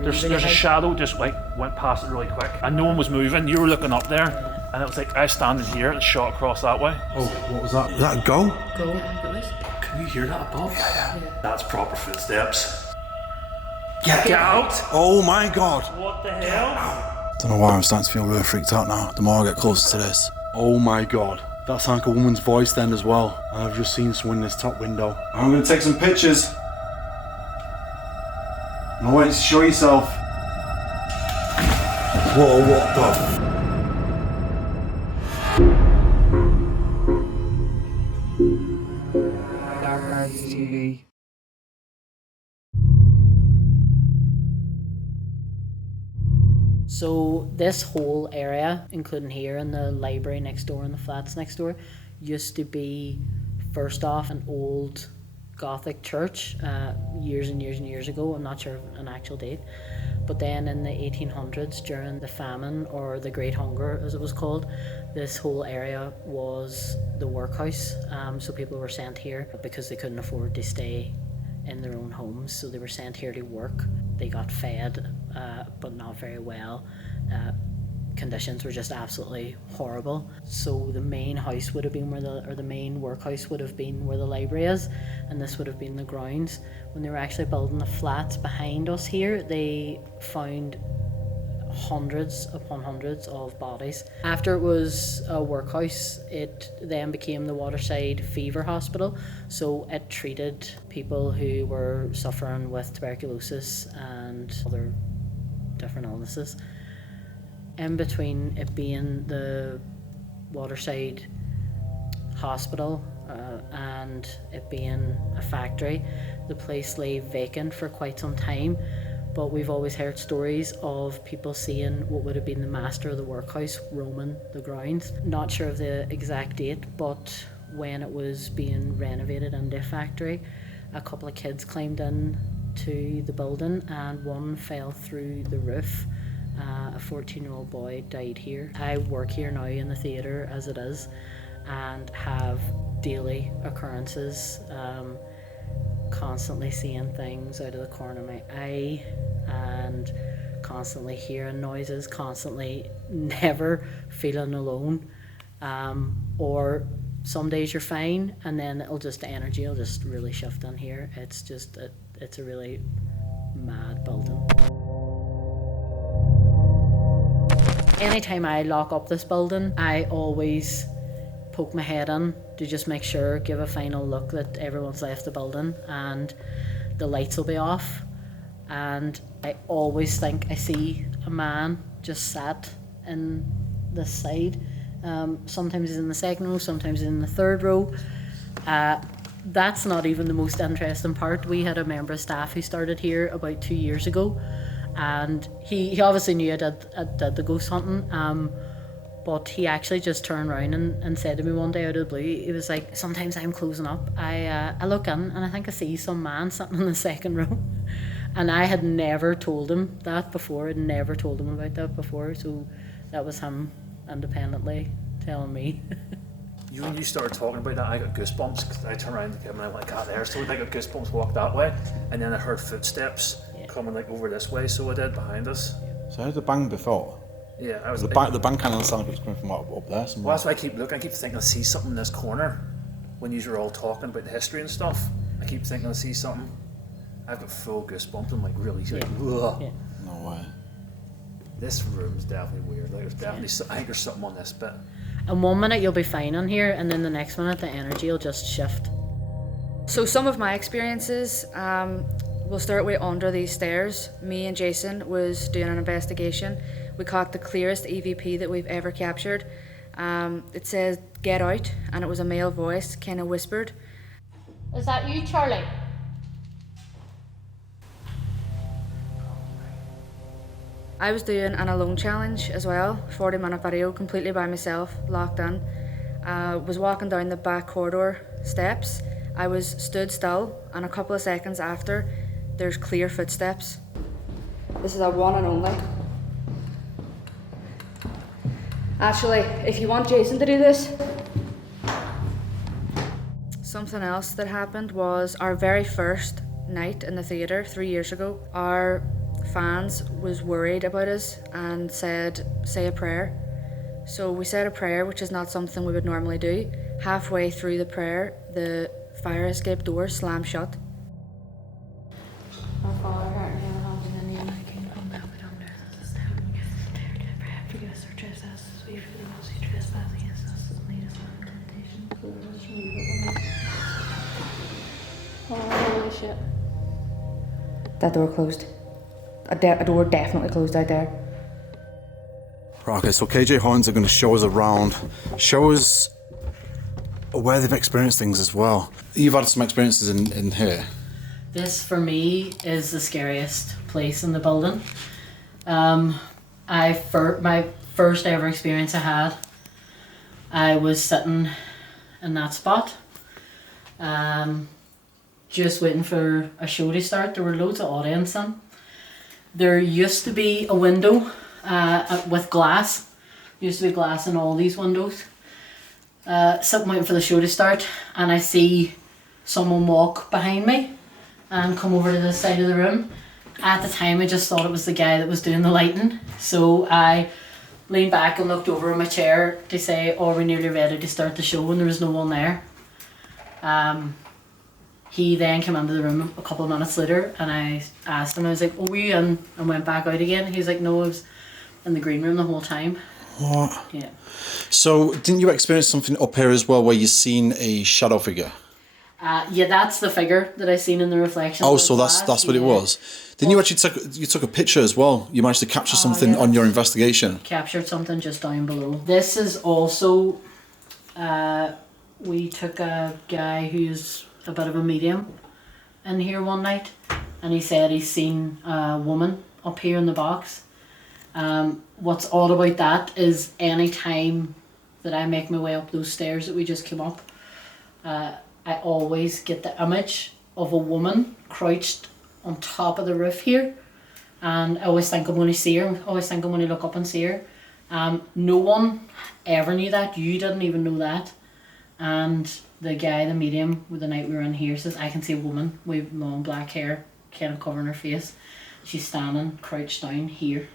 There's a shadow just like went past it really quick, and no one was moving. You were looking up there, and it was like I was standing here and shot across that way. Oh, what was that? Was that a go? Go. Can you hear that above? Yeah. That's proper footsteps. Get out! Oh my god! What the hell? Don't know why I'm starting to feel really freaked out now. The more I get closer to this. Oh my god. That's like a woman's voice then as well. And I've just seen someone in this top window. I'm gonna take some pictures. No way to show yourself. Whoa, what the? DARKAUDIOUS TV. So this whole area, including here and the library next door and the flats next door, used to be, first off, an old Gothic church years and years and years ago. I'm not sure of an actual date. But then in the 1800s, during the famine, or the Great Hunger as it was called, this whole area was the workhouse. So people were sent here because they couldn't afford to stay in their own homes, so they were sent here to work. They got fed, but not very well. Conditions were just absolutely horrible. So the main house would have been the main workhouse would have been where the library is, and this would have been the grounds. When they were actually building the flats behind us here, they found hundreds upon hundreds of bodies. After it was a workhouse, it then became the Waterside Fever Hospital. So it treated people who were suffering with tuberculosis and other different illnesses. In between it being the Waterside Hospital and it being a factory, the place lay vacant for quite some time. But we've always heard stories of people seeing what would have been the master of the workhouse roaming the grounds. Not sure of the exact date, but when it was being renovated into a factory, a couple of kids climbed in to the building and one fell through the roof. A 14-year-old boy died here. I work here now in the theatre as it is and have daily occurrences, constantly seeing things out of the corner of my eye and constantly hearing noises, constantly never feeling alone. Or some days you're fine and then the energy will just really shift in here. It's just, it's a really mad building. Anytime I lock up this building, I always poke my head in to just make sure, give a final look that everyone's left the building and the lights will be off. And I always think I see a man just sat in this side. Sometimes he's in the second row, sometimes he's in the third row. That's not even the most interesting part. We had a member of staff who started here about 2 years ago, and he obviously knew I did the ghost hunting, but he actually just turned around and said to me one day out of the blue, he was like, sometimes I'm closing up, I look in and I think I see some man sitting in the second row. And I had never told him that before, I'd never told him about that before, so that was him independently telling me. When you started talking about that, I got goosebumps because I turned around and I went, got there, so I got goosebumps, walked that way, and then I heard footsteps coming like over this way, so I did behind us. So I heard the bang before. Yeah, I was the bang kind of sound was coming from up there somewhere. Well, that's why I keep looking. I keep thinking I see something in this corner. When you were all talking about the history and stuff, I keep thinking I see something. I've got full goosebumps. I'm like really like, ugh. No way. This room's definitely weird. Like, there's definitely, I think there's something on this bit. And 1 minute you'll be fine on here, and then the next minute the energy will just shift. So some of my experiences, we'll start with under these stairs. Me and Jason was doing an investigation. We caught the clearest EVP that we've ever captured. It says, "Get out," and it was a male voice, kind of whispered. Is that you, Charlie? I was doing an alone challenge as well, 40-minute video, completely by myself, locked in. Was walking down the back corridor steps. I was stood still, and a couple of seconds after, there's clear footsteps. This is our one and only. Actually, if you want Jason to do this. Something else that happened was our very first night in the theatre 3 years ago. Our fans was worried about us and said, say a prayer. So we said a prayer, which is not something we would normally do. Halfway through the prayer, the fire escape door slammed shut. Our Father, who art in heaven, hallowed be thy name. Thy kingdom come, thy will be done on earth as it is in heaven. Give us this day our daily bread. Forgive us our trespasses, as we forgive those who trespass against us. And lead us not into temptation, but deliver us from evil. Holy shit. That door closed. A door definitely closed out there. Right, okay, so KJ Horns are going to show us around, show us where they've experienced things as well. You've had some experiences in here. This, for me, is the scariest place in the building. My first ever experience I had, I was sitting in that spot, just waiting for a show to start. There were loads of audience in. There used to be a window with glass. There used to be glass in all these windows. Sitting waiting for the show to start, and I see someone walk behind me and come over to the side of the room. At the time, I just thought it was the guy that was doing the lighting. So I leaned back and looked over in my chair to say, "Oh, we're nearly ready to start the show," and there was no one there. He then came into the room a couple of minutes later, and I asked him, I was like, "Oh, were you in?" And went back out again. He was like, "No, I was in the green room the whole time." What? Yeah. So, didn't you experience something up here as well where you seen a shadow figure? Yeah, that's the figure that I seen in the reflection. Oh, of the so glass. that's what it was. Didn't you actually took a picture as well? You managed to capture something on your investigation. Captured something just down below. This is also, we took a guy who's a bit of a medium in here one night, and he said he's seen a woman up here in the box. What's odd about that is any time that I make my way up those stairs that we just came up, I always get the image of a woman crouched on top of the roof here, and I always think I'm going to see her. I always think I'm going to look up and see her. No one ever knew that. You didn't even know that. And the guy, the medium, with the night we were in here, says, "I can see a woman with long black hair, kind of covering her face. She's standing crouched down here."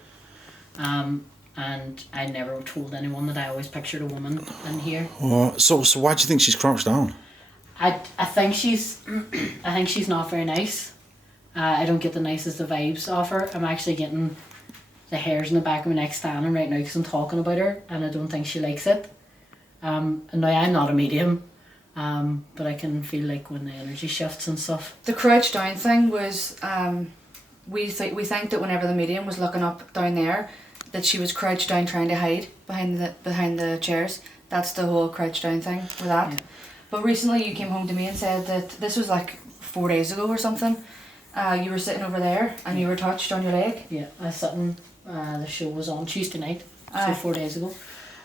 And I never told anyone that I always pictured a woman in here. Oh, so why do you think she's crouched down? I think she's not very nice. I don't get the nicest of vibes off her. I'm actually getting the hairs in the back of my neck standing right now because I'm talking about her, and I don't think she likes it. And now I'm not a medium, but I can feel like when the energy shifts and stuff. The crouch down thing was, we think that whenever the medium was looking up down there, that she was crouched down trying to hide behind the chairs. That's the whole crouch down thing with that. Yeah. But recently you came home to me and said that this was like 4 days ago or something. You were sitting over there and you were touched on your leg. Yeah, I was sitting. The show was on Tuesday night, so 4 days ago.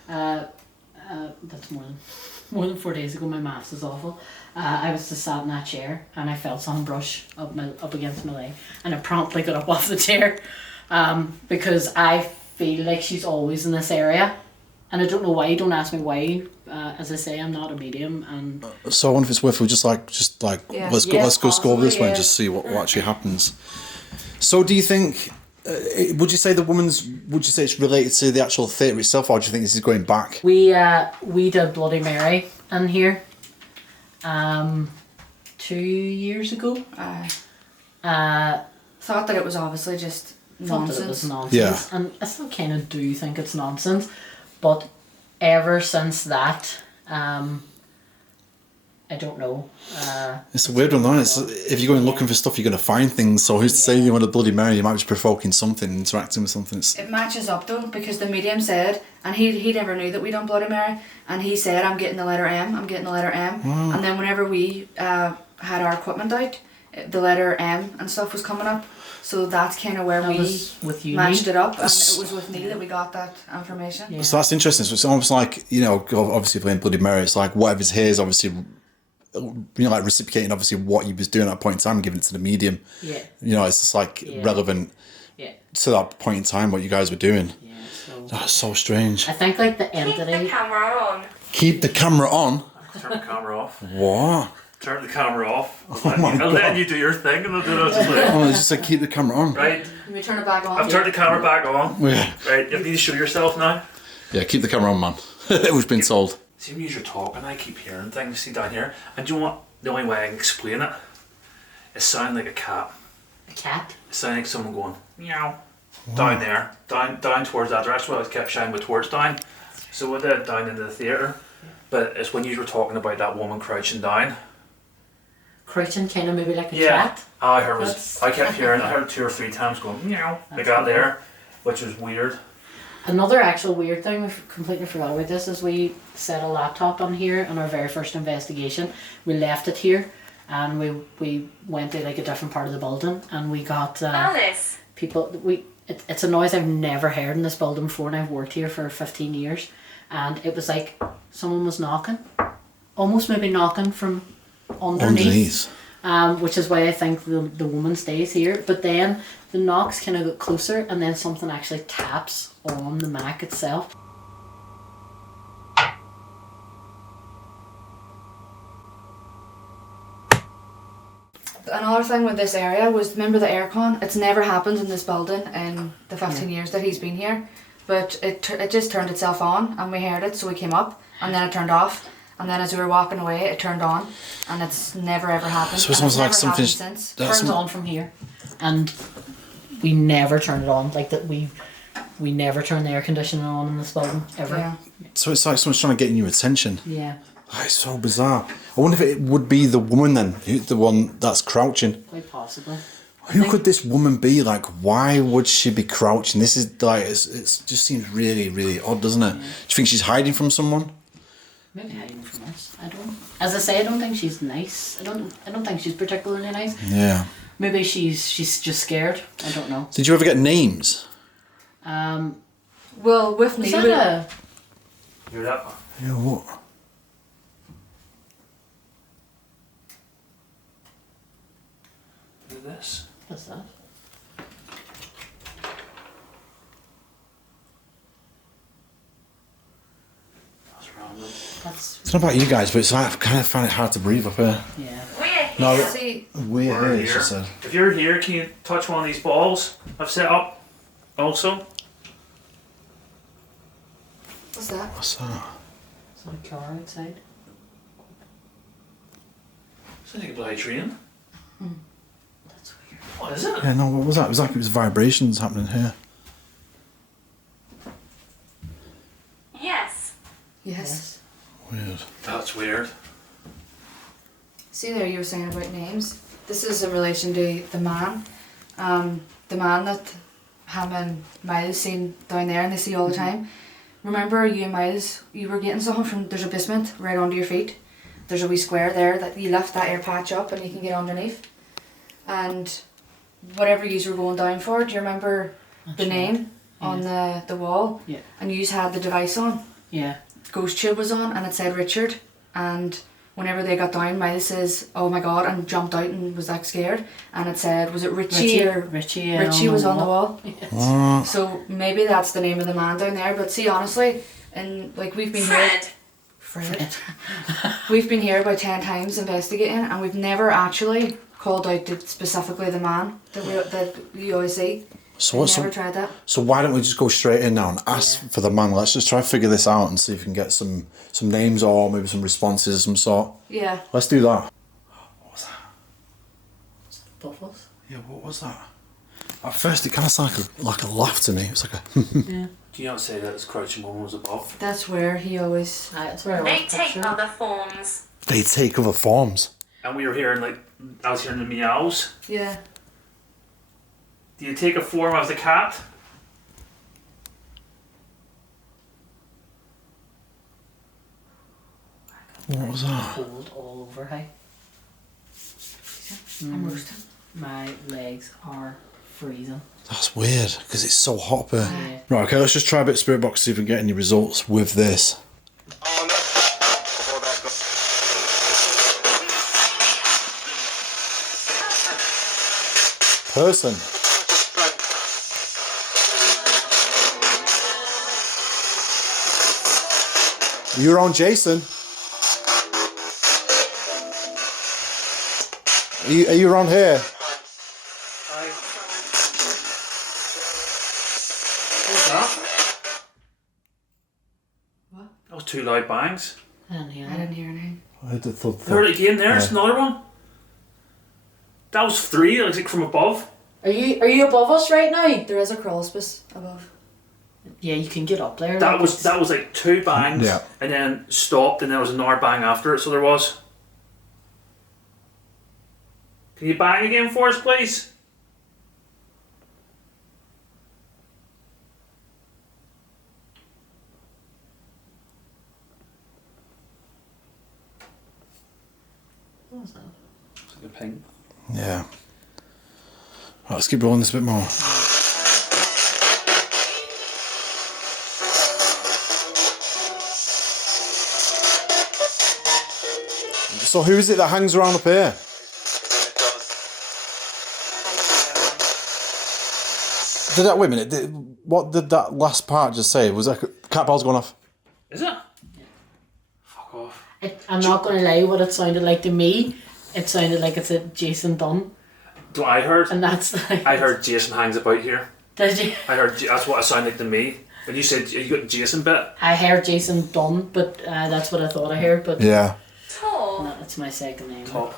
That's more than 4 days ago. My maths is awful. I was just sat in that chair and I felt some brush up against my leg, and I promptly got up off the chair because I feel like she's always in this area, and I don't know why. Don't ask me why. As I say, I'm not a medium, and so I wonder if it's worth just like let's go over this way and just see what actually happens. So do you think? Would you say it's related to the actual theatre itself, or do you think this is going back? We did Bloody Mary in here 2 years ago. Thought that it was obviously just nonsense. Thought that it was nonsense. Yeah. And I still kind of do think it's nonsense, but ever since that, I don't know. It's a weird one, though. If you're going looking for stuff, you're going to find things. So who's to say you want a Bloody Mary? You might be provoking something, interacting with something. It matches up though, because the medium said, and he never knew that we done Bloody Mary, and he said, "I'm getting the letter M. I'm getting the letter M." Wow. And then whenever we had our equipment out, the letter M and stuff was coming up. So that's kind of where we matched it up, and it was with Neil that we got that information. Yeah. So that's interesting. So it's almost like, obviously playing Bloody Mary, it's like whatever's here is obviously, like reciprocating obviously what he was doing at that point in time, giving it to the medium. Yeah. It's just like relevant to that point in time what you guys were doing. Yeah. So that's so strange. I think like the entity. Keep the camera on. Keep the camera on. Turn the camera off. What? Turn the camera off. Oh my God. And then you do your thing, and I'll do it. It's just like keep the camera on. Right. Can we turn it back on? I've turned the camera back on. Yeah. Right, you need to show yourself now. Yeah, keep the camera on, man. We've been told. See, when you're talking, I keep hearing things, see down here. And do you know what? The only way I can explain it, it sounds like a cat. A cat? It sounds like someone going, meow. Down there. Down towards that direction. Well, I kept shining with towards down. So we did down into the theatre. But it's when you were talking about that woman crouching down. Crouching, kind of maybe like a Yeah. cat. I kept hearing, I heard it 2 or 3 times going, meow. Like that there, which was weird. Another actual weird thing, we completely forgot about this, is we set a laptop on here on our very first investigation. We left it here and we went to like a different part of the building and we got Alice. people, it's a noise I've never heard in this building before, and I've worked here for 15 years, and it was like someone was knocking, almost maybe knocking from underneath. Which is why I think the woman stays here. But then the knocks kind of get closer, and then something actually taps on the Mac itself. Another thing with this area was, remember the aircon? It's never happened in this building in the 15 years that he's been here. But it just turned itself on and we heard it, so we came up and then it turned off. And then as we were walking away, it turned on, and it's never ever happened. So it sounds like something since. Turns on from here, and we never turn it on. Like that, we never turn the air conditioning on in this building ever. Yeah. So it's like someone's trying to get your attention. Yeah. That's so bizarre. I wonder if it would be the woman then, the one that's crouching. Quite possibly. Who could this woman be? Like, why would she be crouching? This is like, it just seems really, really odd, doesn't it? Do you think she's hiding from someone? Maybe hiding from us. I don't. As I say, I don't think she's nice. I don't think she's particularly nice. Yeah. Maybe she's just scared. I don't know. Did you ever get names? Well, with me, Is that a? Hear that? Yeah, what? Look at this. What's that? That's random. That's It's not about you guys, but it's like, I kind of find it hard to breathe up here. yeah. No, see, we're We're here, she here. said. If you're here, can you touch one of these balls I've set up? Also, what's that? What's that? Is that a car outside? sounds like a bloody train. That's weird. What is it? Yeah, no, what was that? It was like it was vibrations happening here. Yes. Yes. Weird. That's weird. See there, you were saying about names. This is in relation to the man. The man that him and Miles seen down there and they see all the time. Remember you and Miles, you were getting something from, there's a basement right under your feet. There's a wee square there that you lift that air patch up and you can get underneath. And whatever you were going down for, do you remember the name on the wall? Yeah. And you had the device on. Yeah. Ghost tube was on and it said Richard, and whenever they got down, Miles says, "Oh my god," and jumped out and was like scared, and it said, was it Richie or Richie was on the wall. Oh, So maybe that's the name of the man down there, but see, honestly, and like we've been here Fred. we've been here about 10 times investigating and we've never actually called out to specifically the man that you always see. so We've what's never tried that. So why don't we just go straight in now and ask for the man? Let's just try to figure this out and see if we can get some names or maybe some responses of some sort. Yeah. Let's do that. What was that? Buffaloes. Yeah, what was that? At first, it kind of sounded like a laugh to me. It was like a. Yeah. Do you not say that this crouching woman was above? That's where he always... That's where I They was take picturing. other forms. They take other forms. And we were hearing I was hearing the meows. Yeah. Do you take a form of the cat? What was that? Cold all over, hey. I'm roasting. My legs are freezing. That's weird because it's so hot up here. Yeah. Right, okay, let's just try a bit of Spirit Box, see if we can get any results with this. Person. You're on Jason. Are you around here? What's that? What? That was 2 loud bangs. I didn't hear I didn't hear anything. I had the thud. Heard it again there, it's Yeah. another one. That was 3, like from above. Are you above us right now? There is a crawl space above. Yeah, you can get up there. That like, was like 2 bangs, Yeah. and then stopped, and there was another bang after it. So there was. Can you bang again for us, please? What was that? It's like a ping. Yeah. Right, let's keep rolling this a bit more. So who is it that hangs around up here? Did that, wait a minute, what did that last part just say? Was that cat bells going off? Is it? Fuck off. I'm not going to lie, what it sounded like to me, it sounded like it's a Jason Dunn. So I heard. And that's like... I heard Jason hangs about here. Did you? I heard that's what it sounded like to me. When you said you got Jason bit. I heard Jason Dunn, but that's what I thought I heard, but... Yeah. Tall. No, that's my second name. Top.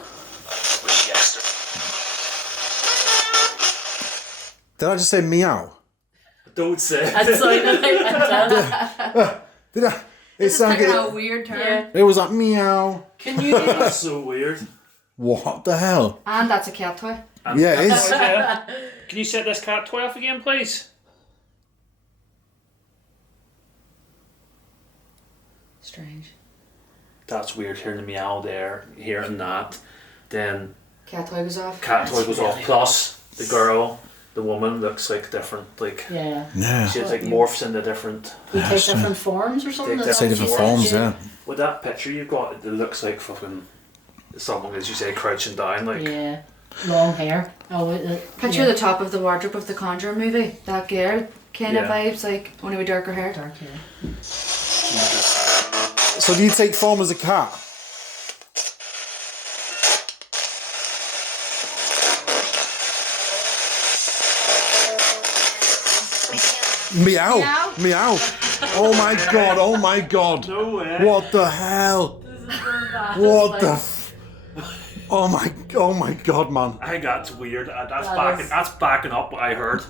Did I just say meow? Don't say. That sounded like a Did I? It sounded. a weird turn. Yeah. It was like meow. Can you do That's so weird. What the hell? And that's a cat toy. Yeah, it is. Can you set this cat toy off again, please? Strange. That's weird. Hearing the meow there, hearing that, then Cat toy goes off. cat toy goes off. Plus the girl, the woman looks like different. Like Yeah. Yeah. she like morphs into different. We take different forms or something? Take Is Say that different what you forms, said? yeah. With that picture you got, it looks like fucking someone, as you say, crouching down. Like Yeah. Long hair. Oh, Picture the top of the wardrobe of the Conjuring movie. That girl kind of Yeah. vibes, like only with darker hair. dark hair. So do you take form as a cat? Meow. Meow. Meow. Oh my god, oh my god. no way. What the hell? What the oh my god, man. I think that's weird. That's That backing. is- That's backing up what I heard.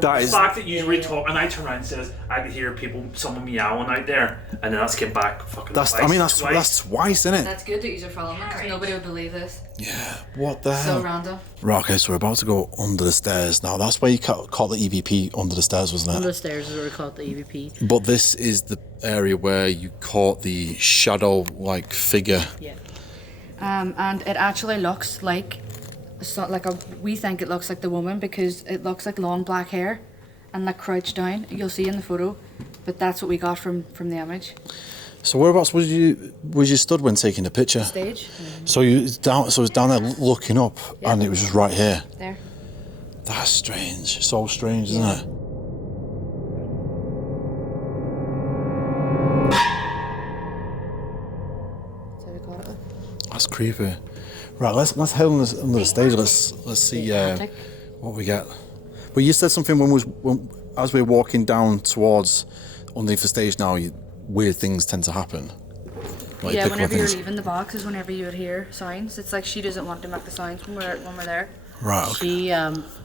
That The is fact that you really talk, and I turn around and says I could hear someone meowing out there, and then that's came back fucking. that's twice. that's twice, isn't it? That's good that you're following them because nobody would believe this. Yeah. What the So hell? random. Right, okay, so we're about to go under the stairs now. That's where you caught the EVP under the stairs, wasn't Under it? the stairs is where we call it the EVP. But this is the area where you caught the shadow-like figure. Yeah. And it actually looks like, we think it looks like the woman because it looks like long black hair and like crouched down. You'll see in the photo, but that's what we got from the image. So whereabouts was you stood when taking the picture? Stage So it's down there looking up, Yeah. and it was just right here. there. That's strange. So strange, isn't it? So we got it. That's creepy. Right, let's head under the stage. Let's see Attic. what we get. But you said something as we were walking down towards underneath the stage. Now, weird things tend to happen. Like Yeah, pick up whenever you're things. leaving the box is whenever you would hear sounds. It's like she doesn't want to make the sounds when we're there. Right. Okay. She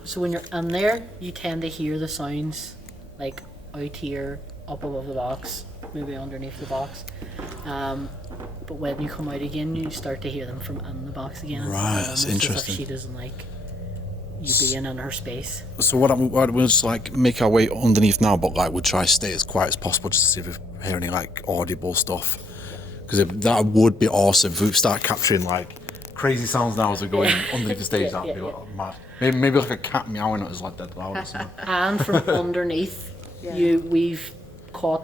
so when you're in there, you tend to hear the sounds like out here, up above the box, maybe underneath the box. But when you come out again, you start to hear them from in the box again. Right, It's that's almost as if interesting. she doesn't like you being in her space. So we'll just like make our way underneath now, but like we'll try to stay as quiet as possible just to see if we hear any like audible stuff. Because that would be awesome if we start capturing like crazy sounds now as we go in underneath the stage. That'd be like, mad. Maybe like a cat meowing at us like that loud or something. And from underneath, we've caught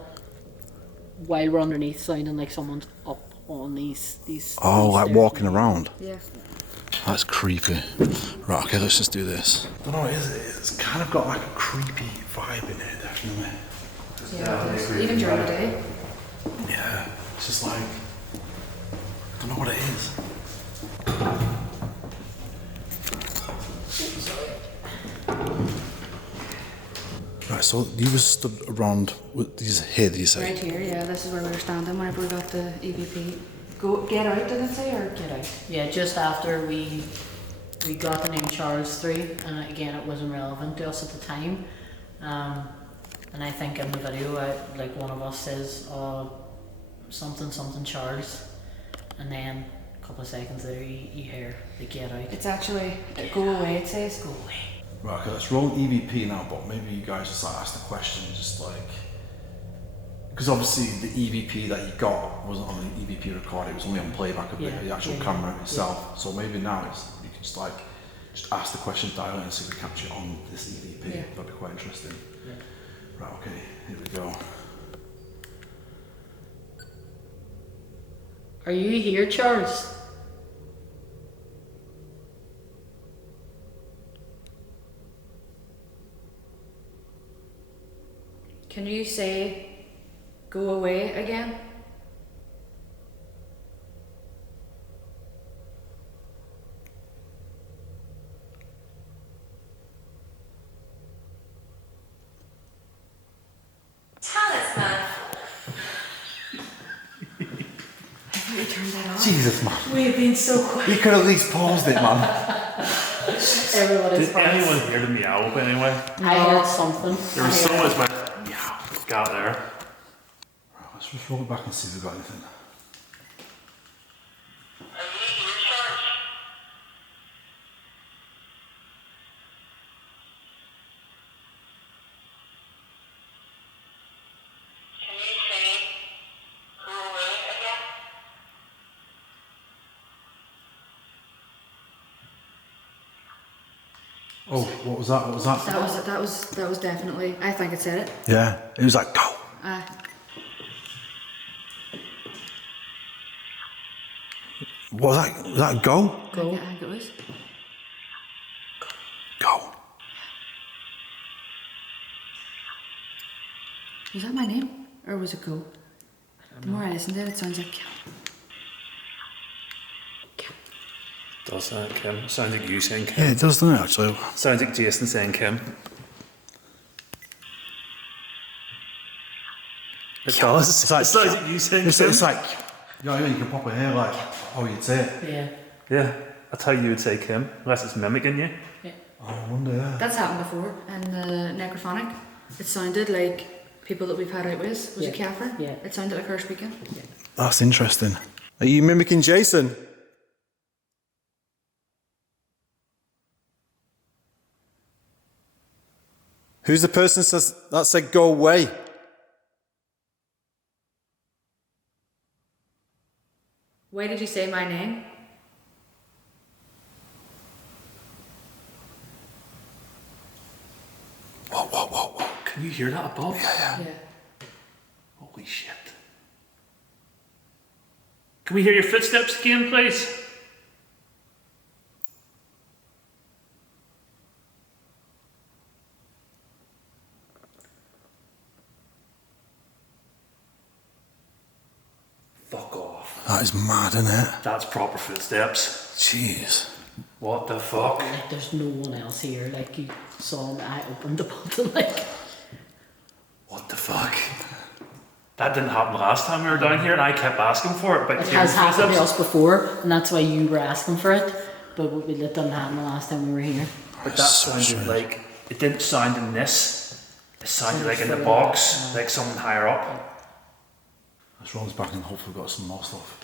while we're underneath sounding like someone's up on these Oh, these like stairs. walking around. Yeah. That's creepy. Right, okay, let's just do this. I don't know, it's kind of got like a creepy vibe in it, definitely. Yeah, it is. Even during the day. Yeah, it's just like, I don't know what it is. Right, Right, so you were stood around with these here, did you say? Right here, yeah, this is where we were standing whenever we got the EVP. Get out, did it say, or? Get out. Yeah, just after we got the name Charles through, and again, it wasn't relevant to us at the time. And I think in the video, like one of us says, "Oh, something Charles," and then a couple of seconds later, you hear the "Get out." It's actually go away. It says Go away. Right, okay, let's roll EVP now, but maybe you guys just like ask the question, just like, because obviously the EVP that you got wasn't on the EVP record, it was only on playback of the actual camera itself. So maybe now you can just like ask the question, dial it, and see if we capture it on this EVP. Yeah. That'd be quite interesting. Yeah. Right, okay, here we go. Are you here, Charles? Can you say go away again? Talisman. You turned that off. Jesus, man. We've been so quick. You could at least paused it, man. Everybody's Did anyone hear the meow anyway? I heard something. There was someone that went meow. Got there. Right, let's just roll it back and see if we've got anything. Oh, what was that? What was that? That was definitely. I think it said it. Yeah, it was like, go. What was that? Was that go? Go. I think it was. Go. Was that my name, or was it go? The more I listen to it, it sounds like. Does that, Kim? Sounds like you saying Kim. Yeah, it does, doesn't it, actually? Sounds like Jason saying Kim. It does. It's like, it sounds like you saying Kim. It's like, you know what I mean? You can pop it here like, oh, you'd say it. Yeah. Yeah, that's how you would say Kim, unless it's mimicking you. Yeah. Oh, I wonder, yeah. That's happened before in the necrophonic. It sounded like people that we've had out with. Was it Catherine? Yeah. It sounded like her speaking. Yeah. That's interesting. Are you mimicking Jason? Who's the person that said go away? Why did you say my name? Whoa. Can you hear that above? Yeah. Yeah. Holy shit. Can we hear your footsteps again, please? Fuck off. That is mad, isn't it? That's proper footsteps. Jeez. What the fuck? Like there's no one else here. Like you saw me, I opened the button. Like What the fuck? That didn't happen last time we were down here, and I kept asking for it. But it has happened to us before, and that's why you were asking for it. But it didn't happen the last time we were here. But that sounded like it didn't sound in this. It sounded like in the box, like someone higher up. Let's roll this back and hopefully we've got some more stuff.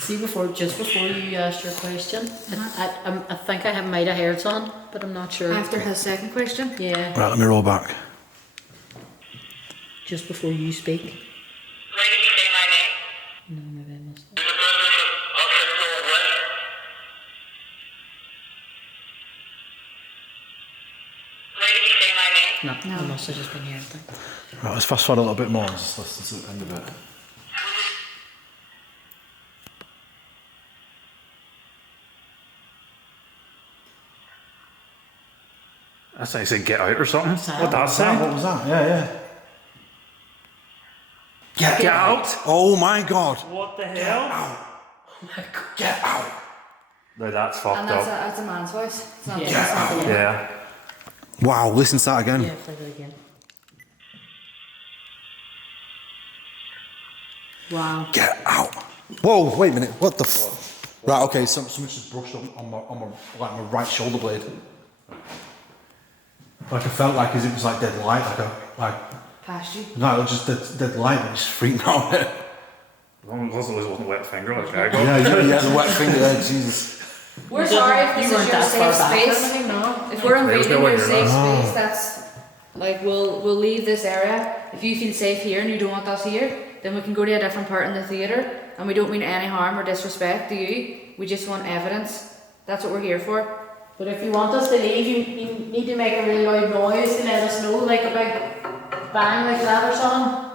See, just before you asked your question, I think I might have heard some, but I'm not sure. After his second question? Yeah, Right, let me roll back. just before you speak. Why did you say my name? No, maybe I missed it. Why did you say my name? No, I must have just been here, I think. Right, let's fast forward a little bit more and just listen to the end of it. That's like say get out or something. What's that? What that What say? was that? Yeah. Get out! Oh my god! What the hell? Get out! No, that's fucked And up. that's a man's voice. It's not Yeah. it's not the- Yeah. Wow, listen to that again. Yeah, play that again. Wow. Get out! Whoa, wait a minute. What the Right, okay, something just brushed on my right shoulder blade. Like I felt like as it was like dead light, like Past you. no, it was just dead light, but just freaked out. As long as it wasn't a wet finger, like I got. yeah, the wet finger there, Jesus. We're sorry if You this is weren't your that far safe back or space. anything, no? If we're There's invading no way your you're safe not. space, that's like we'll leave this area. If you feel safe here and you don't want us here, then we can go to a different part in the theatre. And we don't mean any harm or disrespect to you. We just want evidence. That's what we're here for. But if you want us to leave, you need to make a really loud noise to let us know, like a big bang like that or something.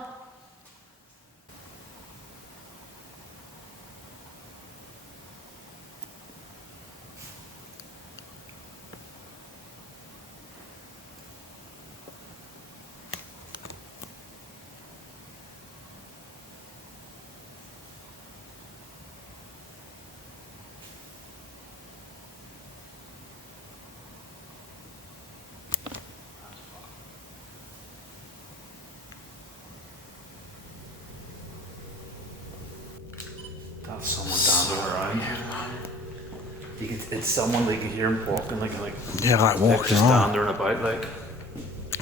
That's someone dancing around. It's someone like you hear him walking like Yeah, like walking just on. standing about like.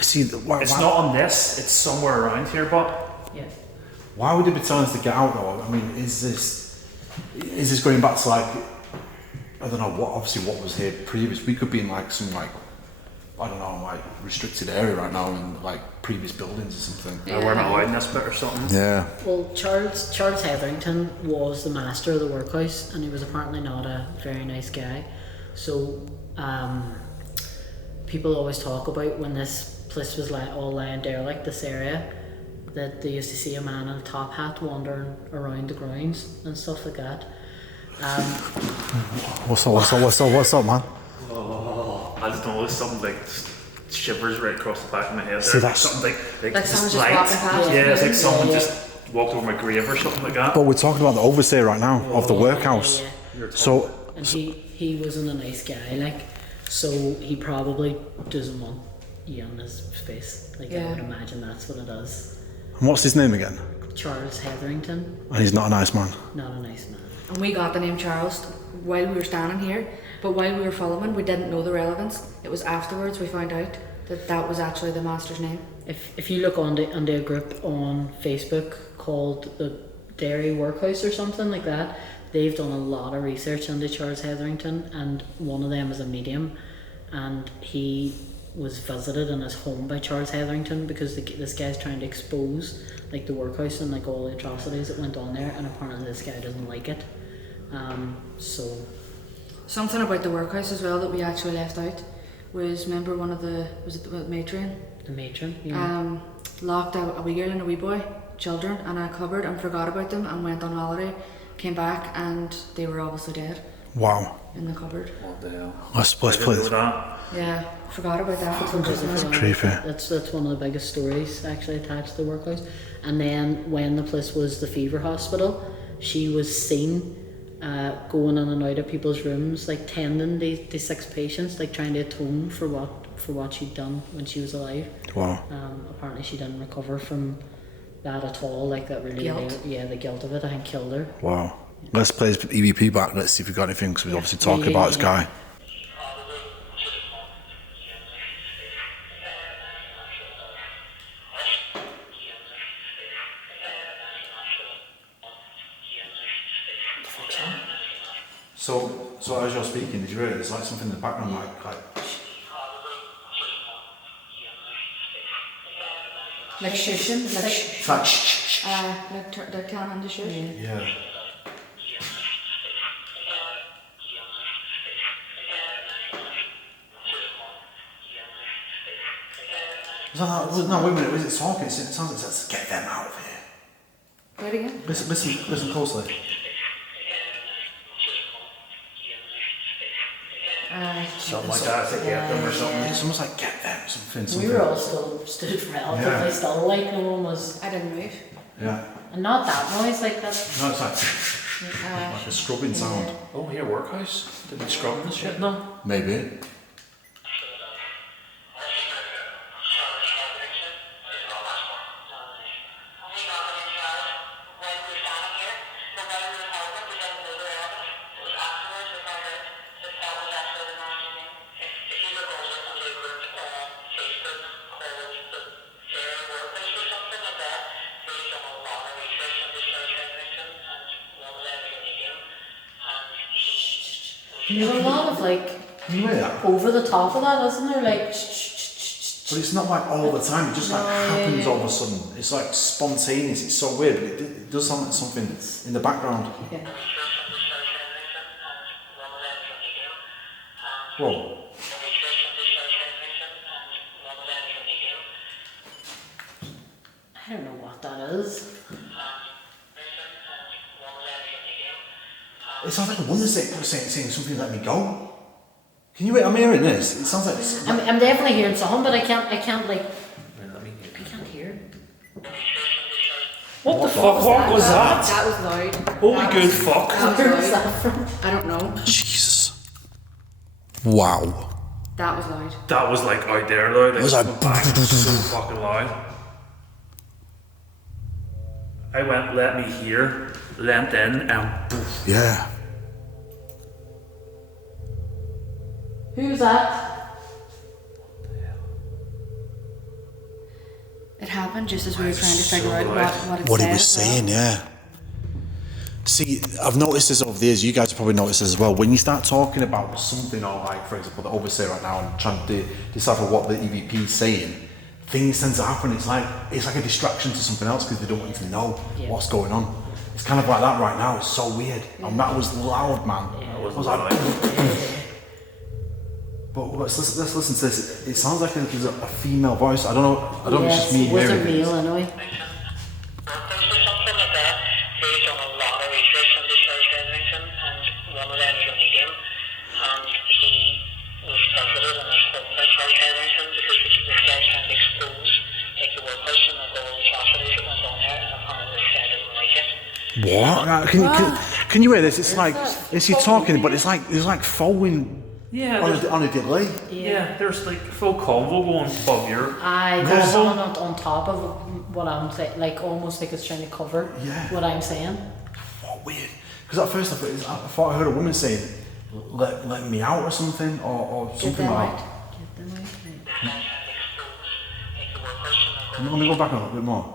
See, It's not on this. It's somewhere around here, but Yeah. Why would they be telling us to get out though? I mean, is this going back to like, I don't know, what was here previous? We could be in like some like, I don't know, like restricted area right now in like previous buildings or something. we're not allowed in this bit or something. Yeah. Well, Charles Hetherington was the master of the workhouse, and he was apparently not a very nice guy. So, people always talk about when this place was all lying derelict, this area, that they used to see a man in a top hat wandering around the grounds and stuff like that. What's up, man? I just know, there's something like shivers right across the back of my head. See, There's that's- something like Like just someone just light. walking past. Yeah, it's like Yeah, someone yeah. just walked over my grave or something like that. But we're talking about the overseer right now of the workhouse. Yeah. So, And he wasn't a nice guy, like, so he probably doesn't want you in this space. Like, I Yeah. would imagine that's what it is. and what's his name again? Charles Hetherington, And he's not a nice man. not a nice man. And we got the name Charles while we were standing here, but while we were filming, we didn't know the relevance. It was afterwards we found out that that was actually the master's name. If you look onto a group on Facebook called the Dairy Workhouse or something like that, they've done a lot of research into Charles Hetherington, and one of them is a medium, and he was visited in his home by Charles Hetherington because this guy's trying to expose like the workhouse and like all the atrocities that went on there, and apparently this guy doesn't like it. So Something about the workhouse as well that we actually left out was, remember one of the, was it the matron? the matron, yeah. Locked a wee girl and a wee boy, children, in a cupboard and forgot about them and went on holiday, came back and they were obviously dead Wow. in the cupboard. What the hell? Let's I play didn't know this. that. Yeah, forgot about that for Christmas. Creepy. That's one of the biggest stories actually attached to the workhouse. And then when the place was the fever hospital, she was seen going in and out of people's rooms, like tending the sick patients, like trying to atone for what she'd done when she was alive. Wow. Apparently she didn't recover from that at all. Like that really, Guilt. the guilt of it, I think, killed her. Wow. Let's play his EVP back. Let's see if we got anything, because we obviously talking Yeah, about this yeah. guy. So as you're speaking, did you hear it? It's like something in the background, like Like shushing, like it's like shh. like they're telling him to shush. Yeah. No, wait a minute. Was it talking? It sounds like it says, "Get them out of here." Wait again. Listen closely. Something like that, to get them or something. It's almost like "Get them," something. We were all still stood relatively still, like no one was. I didn't move. Yeah. And not that noise, like that. No, it's like a scrubbing sound. Oh, here, workhouse. Did we scrub this shit? No. Maybe. There's a lot of like Can you hear that? over the top of that, isn't there? Like But it's not like all the time. It just like happens all of a sudden. It's like spontaneous. It's so weird. But it does sound like something in the background. yeah. Whoa. I don't know what that is. It sounds like a woman saying something. Let me go. Can you wait? I'm hearing this. It sounds like. I'm definitely hearing something, but I can't like Let me I can't hear. What the fuck? What was that? That was loud. Holy good fuck. Where was loud. that from? I don't know. Jesus. Wow. That was loud. That was like out there loud. Like, It was like so fucking loud. I went, let me hear, leant in, and poof. Yeah. Who's that? It happened just as we were trying to so figure out loud. what What he said was as well. saying, yeah. See, I've noticed this over the years. You guys have probably noticed this as well. When you start talking about something, or like, for example, the overseer right now, and trying to decipher what the EVP is saying, things tend to happen. It's like a distraction to something else because they don't want you to know what's going on. It's kind of like that right now. It's so weird. And that was loud, man. That was like, loud. but let's listen to this. It sounds like there's a female voice. I don't know. I don't know if it's just me it was a hearing it. male anyway. What? Can you hear this? It's like it's you talking, but it's like following Yeah, on a delay. yeah, there's like full convo going above your. There's someone on top of what I'm saying, like almost like it's trying to cover what I'm saying. What weird? Because at first I thought I heard a woman saying, "Let me out" or something, or something like that. Get them out. Let me go back a little bit more.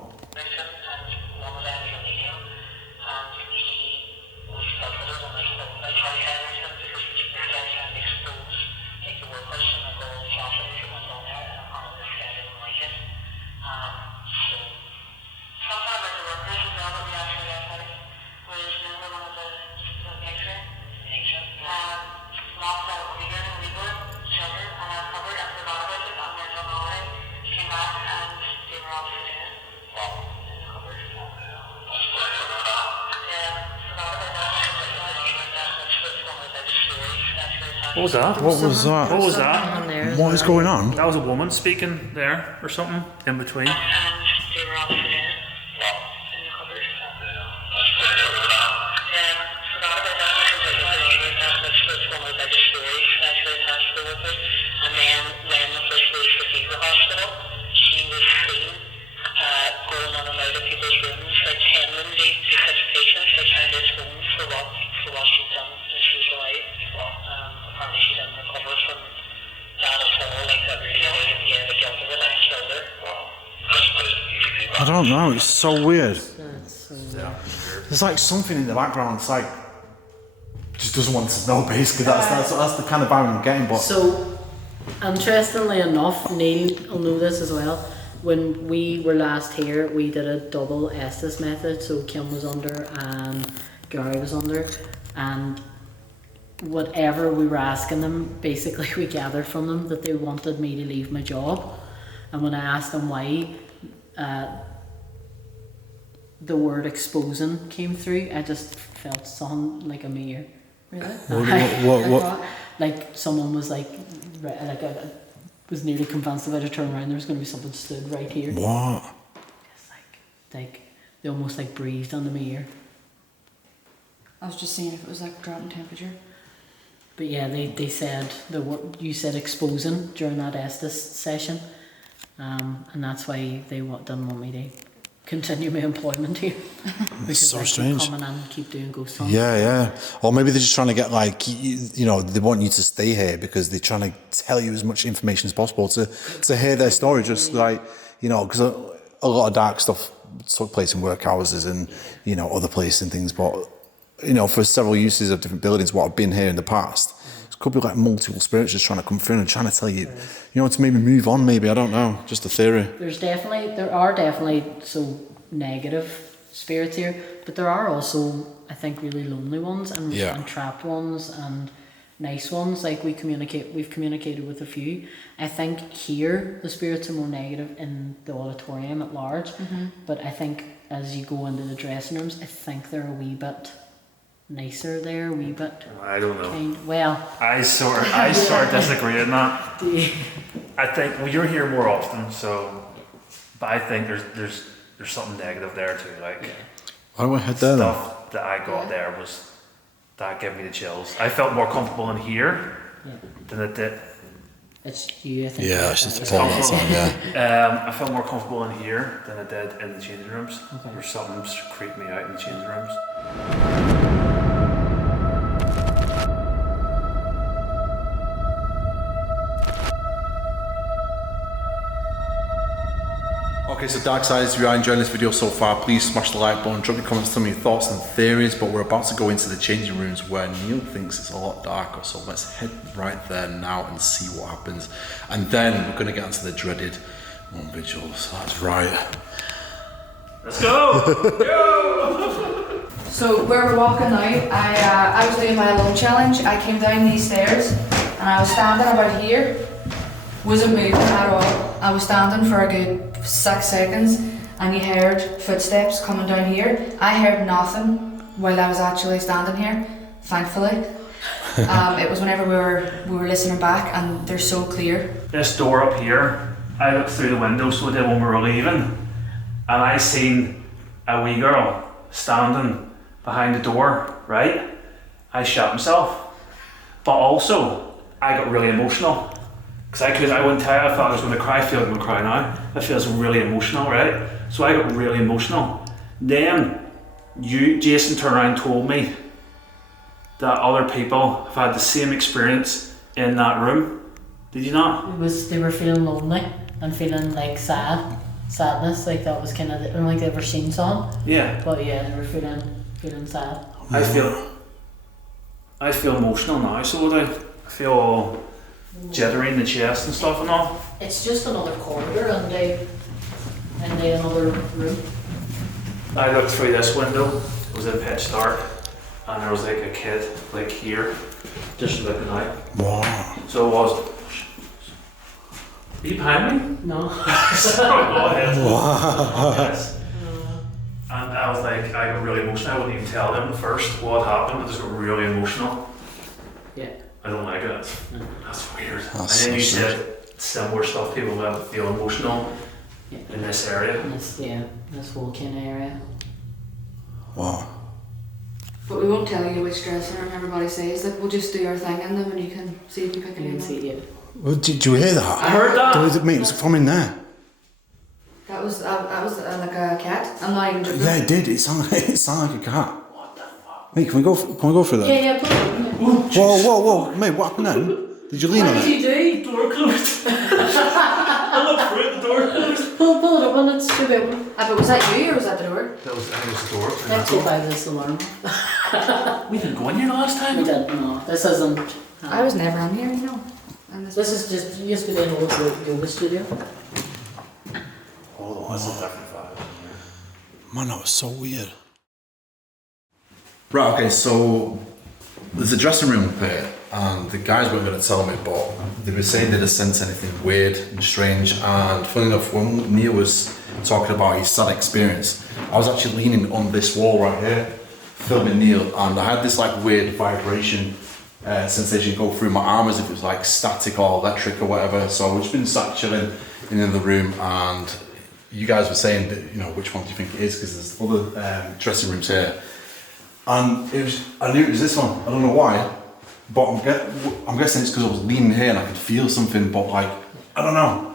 What was that? What was that? What was that? On there. What is going on? That was a woman speaking there or something in between. I don't know. It's so weird. There's like something in the background. It's like just doesn't want to know. Basically, that's the kind of vibe I'm getting. But So, interestingly enough, Neil will know this as well. When we were last here, we did a double Estes method. So Kim was under and Gary was under, and whatever we were asking them, basically we gathered from them that they wanted me to leave my job. And when I asked them why, the word exposing came through, I just felt something like a mirror. Really? What? Like someone was like I was nearly convinced if I had turned around there was going to be something stood right here. What? It's like they almost like breathed on the mirror. I was just seeing if it was like dropping temperature. But yeah, they said you said exposing during that Estes session, and that's why they didn't want me to continue my employment here. Because so I keep strange. coming and keep doing ghost hunts. Yeah. Or maybe they're just trying to get like, you know, they want you to stay here because they're trying to tell you as much information as possible to hear their story. Just like, you know, because a lot of dark stuff took place in workhouses and, you know, other places and things. But, you know, for several uses of different buildings, what have been here in the past, it could be like multiple spirits just trying to come through and trying to tell you, you know, to maybe move on. Maybe, I don't know, just a theory. There are definitely so negative spirits here, but there are also, I think, really lonely ones and trapped ones and nice ones. Like we've communicated with a few. I think here the spirits are more negative in the auditorium at large, but I think as you go into the dressing rooms, I think they're a wee bit nicer there, a wee bit. I don't know. Well, I sort of disagree on that. I think you're here more often, so, but I think there's something negative there too. Like, Why don't I head there then? stuff that I got there that gave me the chills. I felt more comfortable in here than it did. it's you, I think. Yeah, I should follow that song, yeah. I felt more comfortable in here than I did in the changing rooms. Okay. There's something creeped me out in the changing rooms. Okay, so Darkside, if you are enjoying this video so far, please smash the like button, drop your comments, tell me your thoughts and theories, but we're about to go into the changing rooms where Neil thinks it's a lot darker, so let's head right there now and see what happens. And then we're going to get into the dreaded moon vigils. That's right. Let's go! So where we're walking now, I was doing my alone challenge. I came down these stairs and I was standing about here. Wasn't moving at all. I was standing for a good 6 seconds and you heard footsteps coming down here. I heard nothing while I was actually standing here, thankfully. It was whenever we were listening back and they're so clear. This door up here, I looked through the window, so I did when we were leaving, and I seen a wee girl standing behind the door, right? I shot myself. But also, I got really emotional. Because I wouldn't tell you, I thought I was going to cry. I feel like I'm going to cry now. I feel really emotional, right? So I got really emotional. Then, Jason turned around and told me that other people have had the same experience in that room. Did you not? They were feeling lonely and feeling like sadness, like that was kind of, I don't think they've ever seen some. Yeah. But yeah, they were feeling sad. I feel emotional now, so would I feel all jittery in the chest and stuff and all. It's just another corridor and another room. I looked through this window, it was in pitch dark, and there was like a kid, like here, just looking out. Wow. So it was. Are you behind me? No. Sorry, go ahead. Wow. Yes. And I was like, I got really emotional. I wouldn't even tell them at first what happened. I just got really emotional. Yeah. I don't like it. That's weird. That's and then you so said similar stuff. People have feel emotional in this area. This whole kind of area. Wow. But we won't tell you which dressing room everybody says. Like, we'll just do our thing in them and you can see if you pick You can it see it. Well, did you hear that? I heard that. Mate, it was from in there. That was like a cat. I'm not even joking. Yeah, it did. It sounded like a cat. What the fuck? Mate, can we go through that? Yeah, put it on. Whoa. Mate, what happened then? Did you lean on What it? did you do? Door closed. I looked through it, the door closed. Pull it open, it's too open. But was that you or was that the door? I think it was the door. Let's go by this alarm. We didn't go in here last time. We didn't, no. This isn't. I was never in here, you know. And This is just used to be an old yoga studio. Oh, that's a different vibe. Man, that was so weird. Right, okay, so there's a dressing room up here, and the guys weren't going to tell me, but they were saying they didn't sense anything weird and strange. And funny enough, when Neil was talking about his sad experience, I was actually leaning on this wall right here, filming Neil, and I had this like weird vibration sensation go through my arm as if it was like static or electric or whatever. So we've just been sat chilling in the room, and you guys were saying that, you know, which one do you think it is, because there's other dressing rooms here, and I knew it was this one. I don't know why, but I'm guessing it's because I was leaning here and I could feel something, but like, I don't know.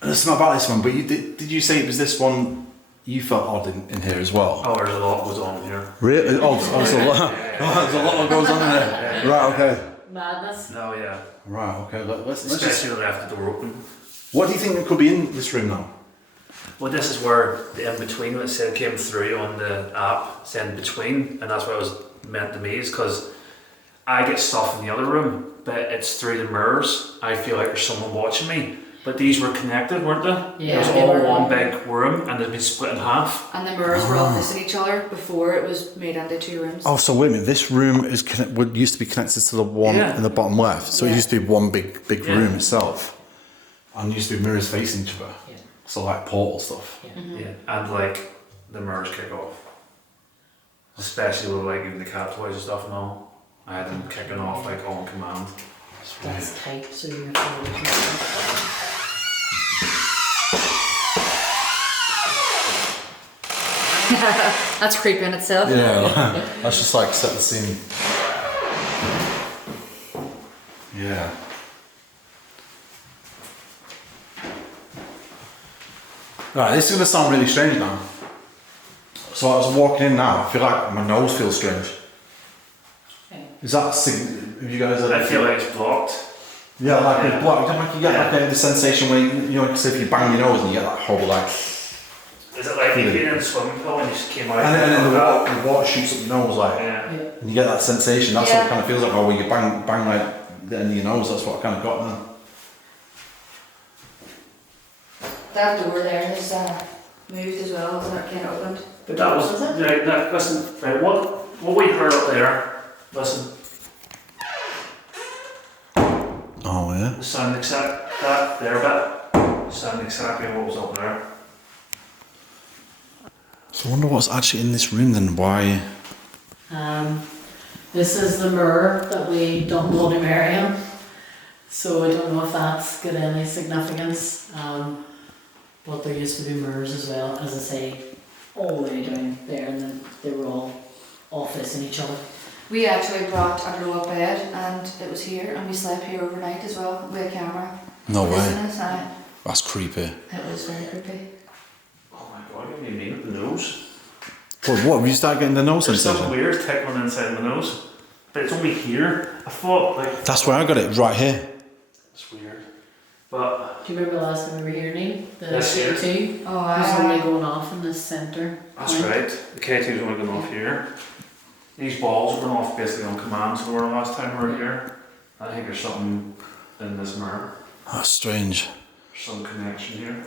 There's something about this one, but did you say it was this one you felt odd in here as well? Oh, there's a lot goes on here. Really? Oh, there's a lot. There's a lot that goes on in there. Right, okay. Madness. No, yeah. Right, okay. Let's just. Especially when they left the door open. What do you think could be in this room now? Well, this is where the in-between that said came through on the app, saying between, and that's what it was meant to me, is because I get stuff in the other room, but it's through the mirrors. I feel like there's someone watching me. But these were connected, weren't they? Yeah, it was they all were. one big room, and they'd been split in half. And the mirrors were all facing each other before it was made into 2 rooms. Oh, so wait a minute. This room used to be connected to the one in the bottom left. So it used to be one big room itself, and used to be mirrors facing each other. Yeah. So like portal stuff. Yeah. Yeah, and like the mirrors kick off. Especially with like even the cat toys and stuff and all. I had them kicking off like on command. That's tight, so you're fine. That's creepy in itself. Yeah, that's just like set the scene. Yeah. Right, this is going to sound really strange now. So as I'm walking in now, I feel like my nose feels strange. Okay. Is that have you guys? I feel like it's blocked. Yeah, like it's blocked. Like you get like the sensation when you know, say if you bang your nose and you get that whole like. Is it like you being in a swimming pool and you just came out? And then the water shoots up your nose like, Yeah. and you get that sensation. That's what it kind of feels like. Oh, when you bang like the end of your nose. That's what I kind of got now. That door there has moved as well, hasn't it? Kind of opened. But that was right. That, listen, right, what we heard up there? Listen, Oh yeah. the sound exact that there bit. Sound exactly what was up there. So I wonder what's actually in this room then. Why? This is the mirror that we done Bloody Mary in. So I don't know if that's got any significance. But there used to be mirrors as well, as I say, all the way down there, and then they were all facing each other. We actually brought a blow up bed and it was here, and we slept here overnight as well with a camera. No way. Business, That's creepy. it was very creepy. Oh my god, what do you mean with the nose? What? You start getting the nose There's something sensation? weird tickling inside my nose, but it's only here. I thought like That's where I got it. Right here. it's weird, but Do you remember the last time we were here, Neil? The Yes, yeah. K2 Oh, was only going off in the centre. that's point. right. The K2's only going off here. These balls are going off basically on command. So we were last time we were here. I think there's something in this mirror. That's strange. There's some connection here.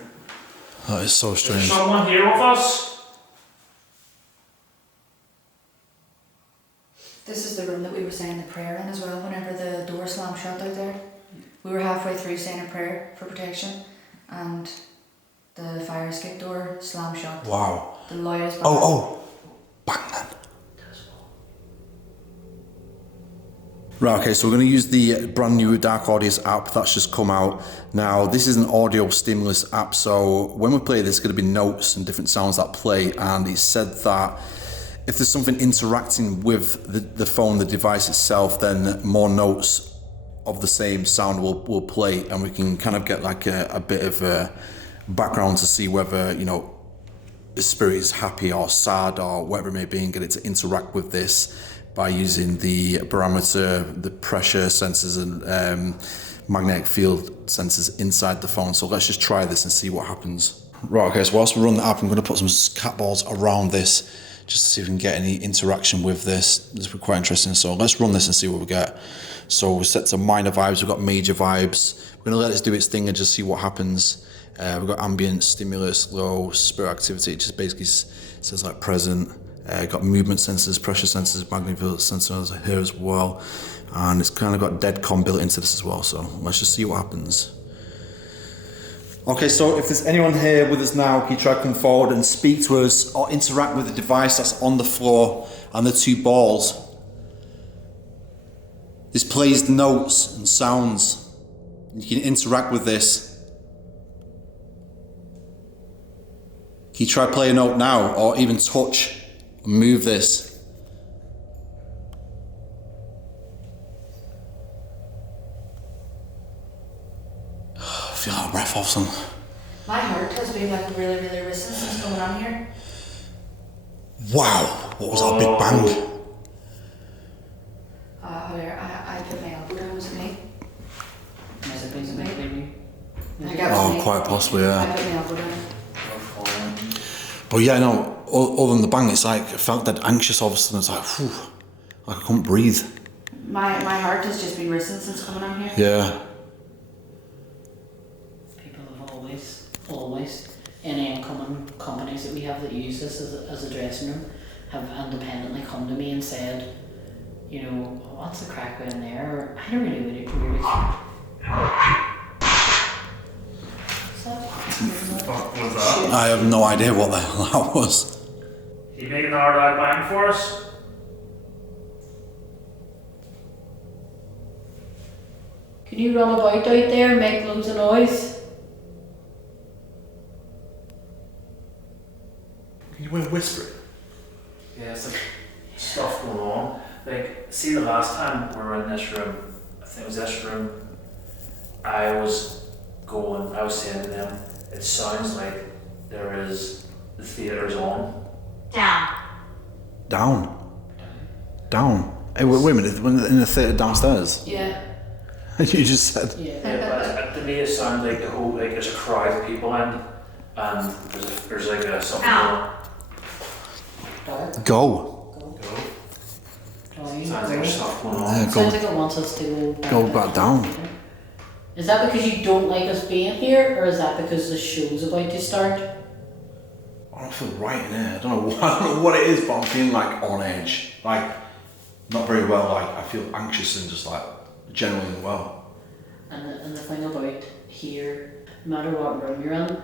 That is so Is strange. there someone here with us? This is the room that we were saying the prayer in as well, whenever the door slammed shut out there. We were halfway through saying a prayer for protection, and the fire escape door slammed shut. Wow. The loudest bang. Oh. Bang then. Right, okay, so we're going to use the brand new DARKAUDIOUS app that's just come out. Now, this is an audio stimulus app, so when we play this, there's going to be notes and different sounds that play, and it said that if there's something interacting with the phone, the device itself, then more notes of the same sound will play, and we can kind of get like a bit of a background to see whether, you know, the spirit is happy or sad or whatever it may be, and get it to interact with this by using the barometer, the pressure sensors, and magnetic field sensors inside the phone. So let's just try this and see what happens. Right, okay, so whilst we run the app, I'm going to put some cat balls around this just to see if we can get any interaction with this. This will be quite interesting. So let's run this and see what we get. So we're set to minor vibes, we've got major vibes. We're going to let this do its thing and just see what happens. We've got ambient, stimulus, low, spirit activity. It just basically says like present. Got movement sensors, pressure sensors, magnetic field sensors here as well. And it's kind of got DEADCOM built into this as well. So let's just see what happens. Okay, so if there's anyone here with us now, can you try to come forward and speak to us or interact with the device that's on the floor and the two balls? This plays notes and sounds. You can interact with this. Can you try to play a note now or even touch and move this? I feel out of breath off some. My heart has been like really, really racing since coming on here. Wow, what was that big bang? I put my elbow down, was it me? Has it been maybe? I think that was me. Quite possibly, I yeah. put my elbow down. But yeah, no, other than the bang, it's like, I felt that anxious all of a sudden. It's like, whew, like I couldn't breathe. My heart has just been racing since coming on here. Yeah. People have always, any incoming companies that we have that use this as a dressing room have independently come to me and said, you know, what's the crack in there? Or, I don't really weird experience. What was that? I have no idea what the hell that was. Can you make an hard out bang for us? Can you run about out there and make loads of noise? Can you whisper it? Yeah, it's like stuff going on. Like, see the last time we were in this room, I think it was this room, I was saying to them, it sounds like the theatre's on. Down. Down? Hey, wait a minute, in the theatre downstairs? Yeah. You just said. Yeah, but to me it sounds like the whole, like there's a crowd of people in, and there's like a something going on. Go. Sounds like there's stuff going on. Yeah, Sounds like it wants us to go back down. Is that because you don't like us being here, or is that because the show's about to start? I don't feel right in here. I don't know what it is, but I'm feeling like on edge. Like, not very well. Like, I feel anxious and just like generally unwell. And the thing about here, no matter what room you're in,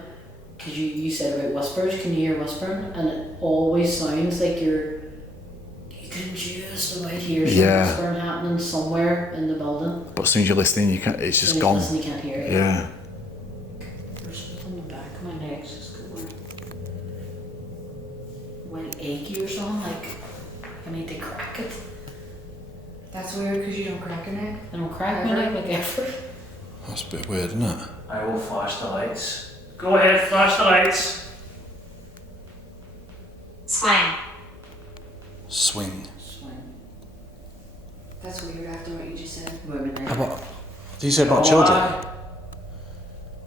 because you said about whispers, can you hear whispering? And it always sounds like you can just about hear some whispering happening somewhere in the building. But as soon as you're listening, you can't. It's just gone. You can't hear it. Yeah. There's something in the back of my neck just going like achy or something. Like I need to crack it. That's weird because you don't crack your neck. I don't crack my neck like ever. That's a bit weird, isn't it? I will flash the lights. Go ahead, flash the lights. Swing. Swing. That's weird after what you just said. How about? Did you say about children?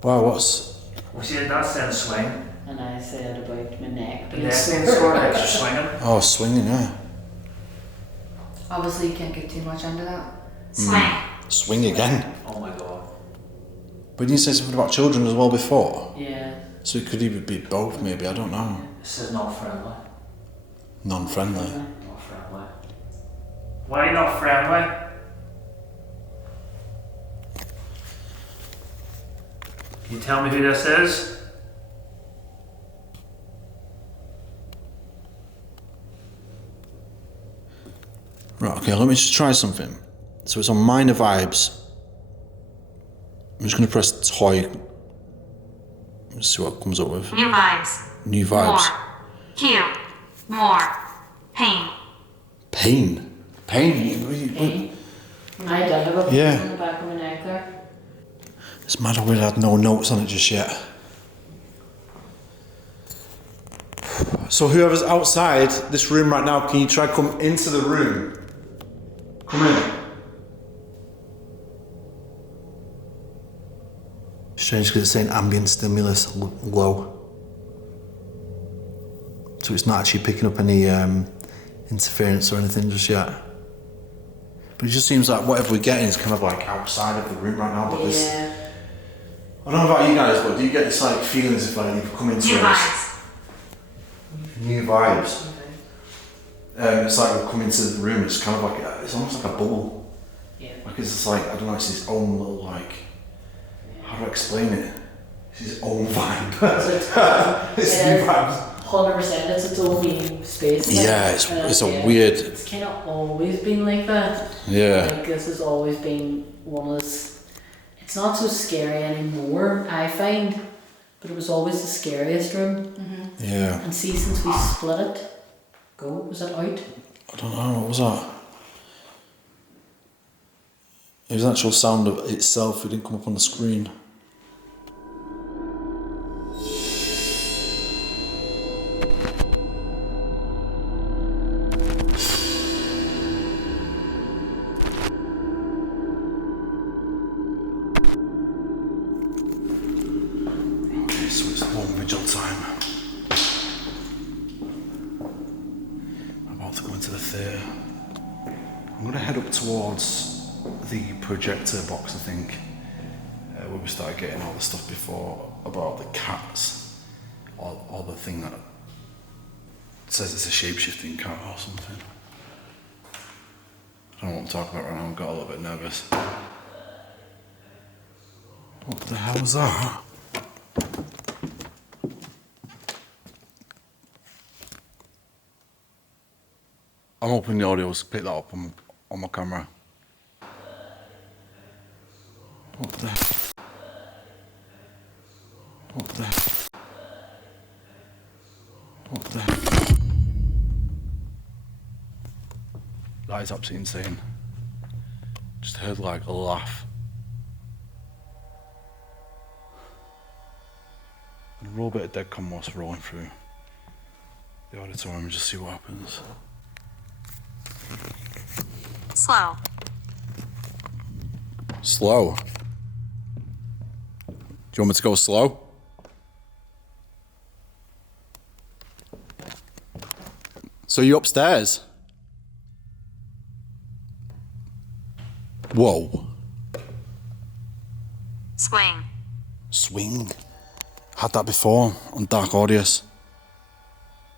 Wow, what's? We said that saying swing. And I said about my neck The being next thing sore. sore legs are swinging. Oh, swinging, yeah. Obviously, you can't get too much into that. Swing. Swing again. Oh my god. But didn't you say something about children as well before? Yeah. So it could even be both, maybe. I don't know. This is not friendly. Non-friendly. Not friendly. Why not friendly? Can you tell me who this is? Right. Okay. Let me just try something. So it's on minor vibes. I'm just gonna press toy. Let's see what it comes up with. New vibes. New vibes. More. Cue. More. Pain. Pain. Pain. I did have a pain Yeah. in the back of my neck there. It's mad we had no notes on it just yet. So whoever's outside this room right now, can you try come into the room? Come in. Strange because it's saying ambient stimulus low. So it's not actually picking up any interference or anything just yet. But it just seems like whatever we're getting is kind of like outside of the room right now. But this, Yeah. I don't know about you guys, but do you get this like feeling as if like you've come into New this vibes. new vibes? It's like we come into the room. It's kind of like it's almost like a bubble. Yeah. Like it's just like I don't know. It's his own little like. How do I explain it? It's his own vibe. It's new vibes. 100%. It's its own new space. Like, Yeah, it's a weird. It's kind of always been like that. Yeah. Like this has always been one of those. It's not so scary anymore, I find, but it was always the scariest room. Yeah. And see, since we split it, was it out? I don't know. What was that? It was the actual sound of itself. It didn't come up on the screen. Towards the projector box, I think, where we started getting all the stuff before about the cats, or the thing that says it's a shape-shifting cat or something. I don't know what I'm talking about right now. I got a little bit nervous. What the hell was that? I'm hoping the audio's picked that up on my camera. What the? What the? What the? That is absolutely insane. Just heard like a laugh. And a little bit of DEADCOM was rolling through the auditorium and just see what happens. Slow. Slow? Do you want me to go slow? So you upstairs? Whoa. Swing. Swing? Had that before on DARKAUDIOUS.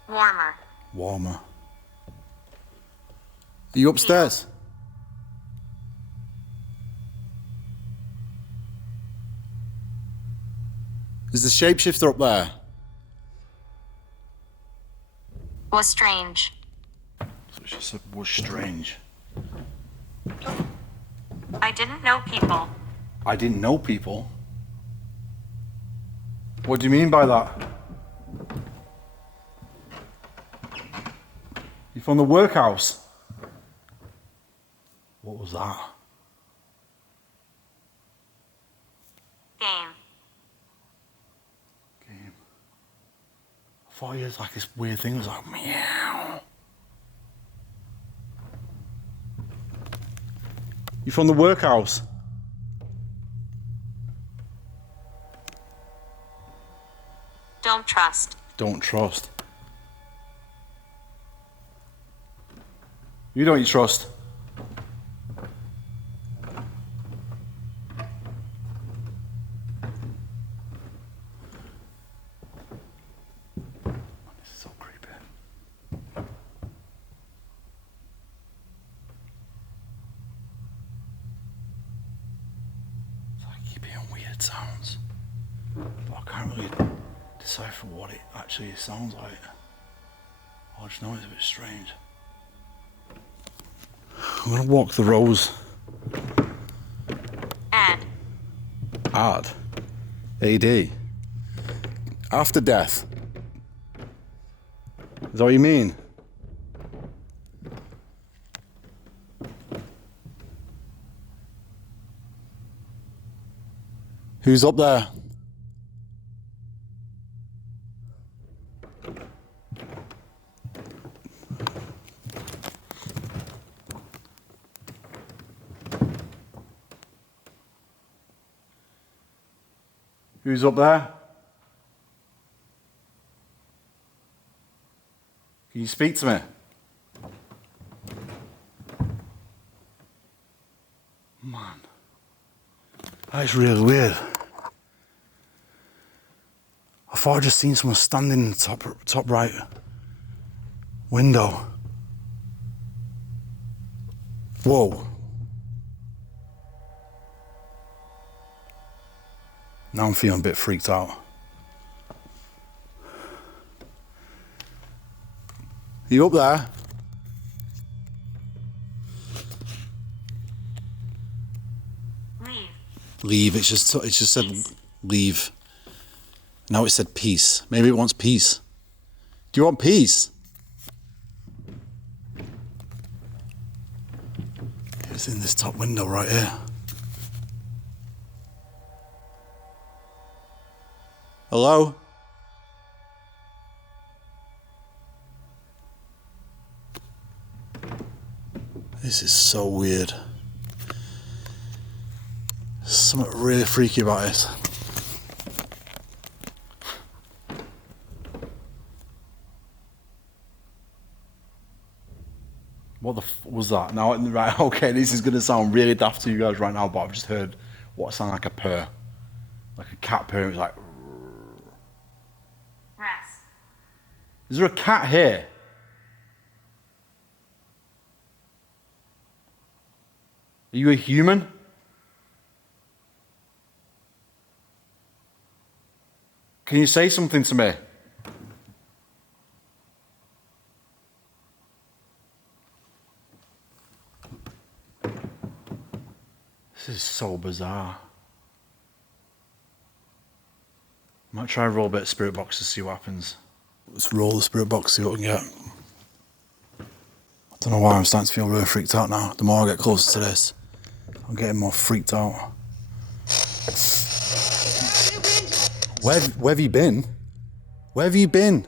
Warmer. Warmer. Are you upstairs? Is the shapeshifter up there? Was strange. So she said was strange. I didn't know people. I didn't know people. What do you mean by that? You from the workhouse? What was that? Game. Game. I thought it was like this weird thing. It was like meow. You from the workhouse? Don't trust. Don't trust. You don't trust. This is so creepy. It's like you keep hearing weird sounds, but I can't really decipher what it actually sounds like. I just know it's a bit strange. I'm gonna walk the rows. Add. Add. AD. After death. Is that what you mean? Who's up there? Who's up there? Can you speak to me? Man, that is really weird. I thought I just seen someone standing in the top right window. Whoa. Now I'm feeling a bit freaked out. You up there? Leave. Leave. It just said leave. Now it said peace. Maybe it wants peace. Do you want peace? It's in this top window right here. Hello? This is so weird. There's something really freaky about it. What the was that? Now, right, okay, this is going to sound really daft to you guys right now, but I've just heard what sounded like a purr. Like a cat purr. It was like... Rest. Is there a cat here? Are you a human? Can you say something to me? This is so bizarre. Might try and roll a bit of spirit box to see what happens. Let's roll the spirit box, see what we can get. I don't know why I'm starting to feel really freaked out now. The more I get closer to this, I'm getting more freaked out. Where have you been? Where have you been?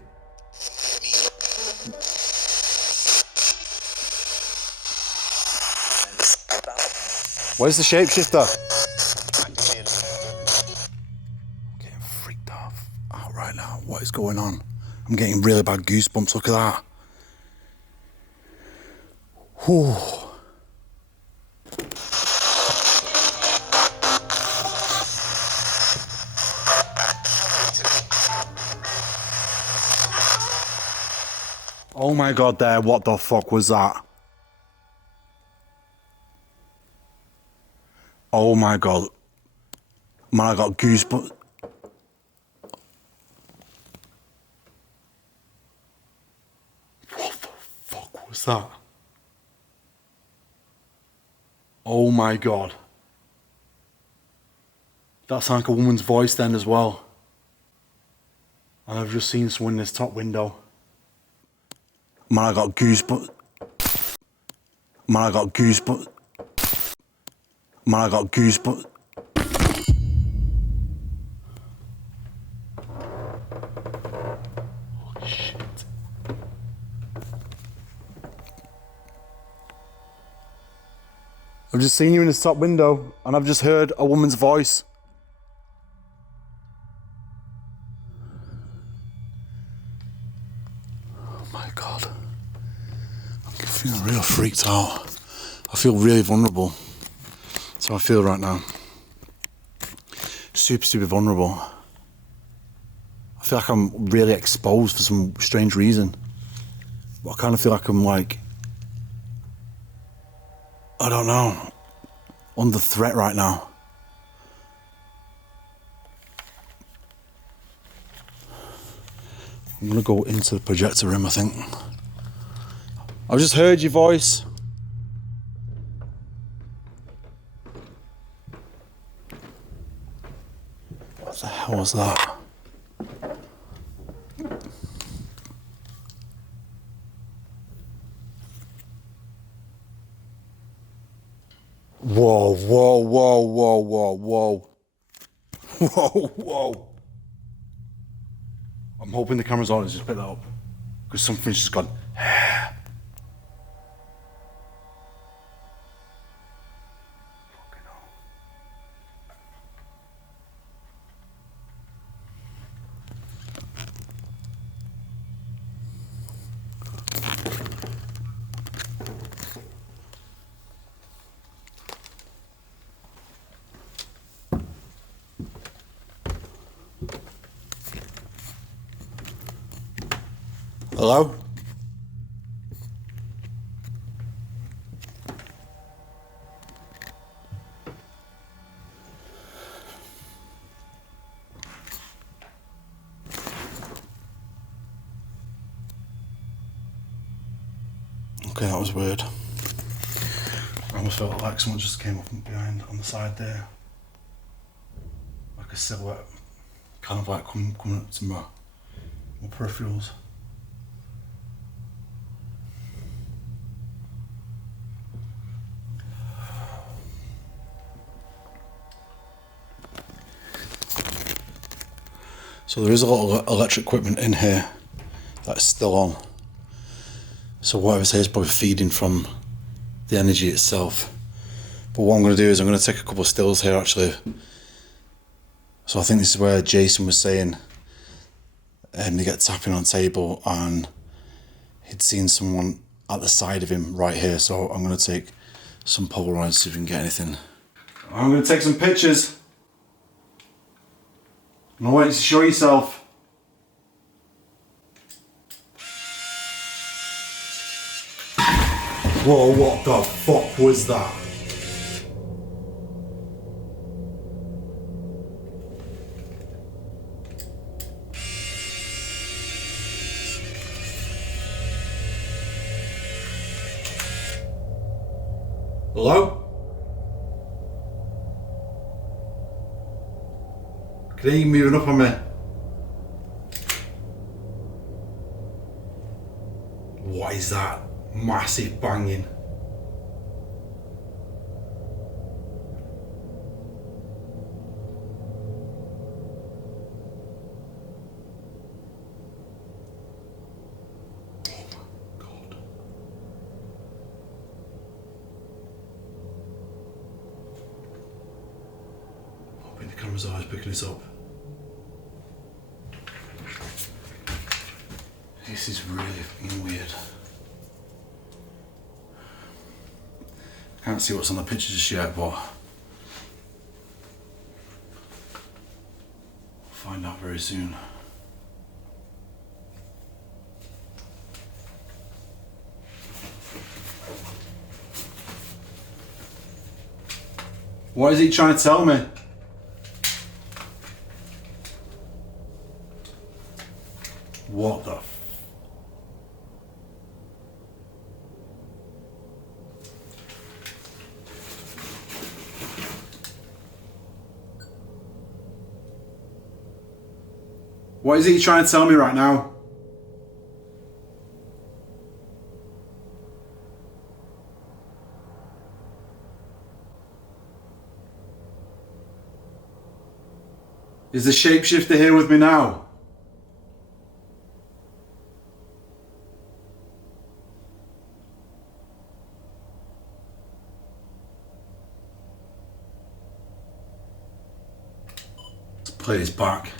Where's the shapeshifter? I'm getting freaked out right now. What is going on? I'm getting really bad goosebumps. Look at that. Whew. Oh my god, there. What the fuck was that? Oh my god. Man, I got goosebumps. What the fuck was that? Oh my god. That sounded like a woman's voice then as well. And I've just seen someone in this top window. Man, I got goosebumps. Man, I got goosebumps. Man, I got goosebumps. Holy shit. I've just seen you in this top window and I've just heard a woman's voice. Oh my god. I'm feeling real freaked out. I feel really vulnerable. That's how I feel right now. Super, super vulnerable. I feel like I'm really exposed for some strange reason. But I kind of feel like I'm like, I don't know, under threat right now. I'm gonna go into the projector room, I think. I've just heard your voice. What the hell was that? Whoa, whoa, whoa, whoa, whoa, whoa. Whoa, whoa. I'm hoping the camera's on and just pick that up. Because something's just gone. Hello? Okay, that was weird. I almost felt like someone just came up from behind on the side there. Like a silhouette. Kind of like coming up to my peripherals. So there is a lot of electric equipment in here that's still on. So whatever's here is probably feeding from the energy itself. But what I'm going to do is I'm going to take a couple of stills here actually. So I think this is where Jason was saying they get tapping on table and he'd seen someone at the side of him right here. So I'm going to take some Polaroids, see if we can get anything. I'm going to take some pictures. I want you to show yourself. Whoa, what the fuck was that? Hello? Can you moving up on me? What is that? Massive banging. Oh my God. Hoping the camera's always picking this up. This is really fucking weird. Can't see what's on the picture just yet, but I'll find out very soon. What is he trying to tell me? What the What is he trying to tell me right now? Is the shapeshifter here with me now? Let's play this back.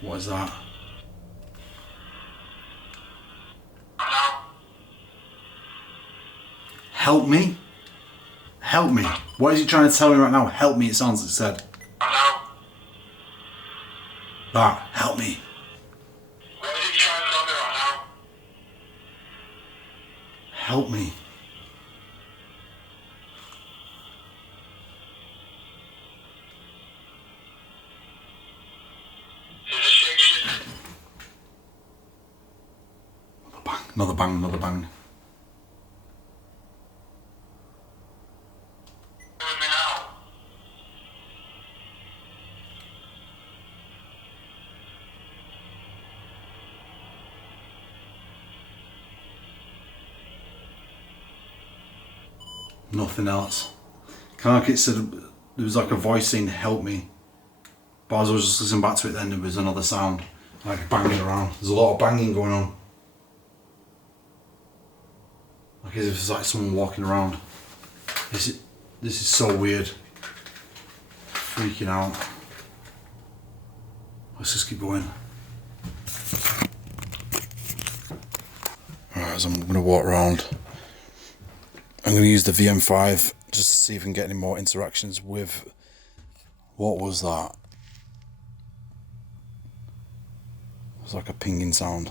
What is that? Help me? Help me. What is he trying to tell me right now? Help me, it sounds like it said. That, help me. What is he trying to tell me right now? Help me. Another bang, another bang. Nothing else. Kind of like it said, there was like a voice saying help me. But as I was just listening back to it then, there was another sound. Like banging around. There's a lot of banging going on. Like as if it's like someone walking around. This is so weird. Freaking out. Let's just keep going. Alright, so I'm going to walk around. I'm going to use the VM5 just to see if we can get any more interactions with... What was that? It was like a pinging sound.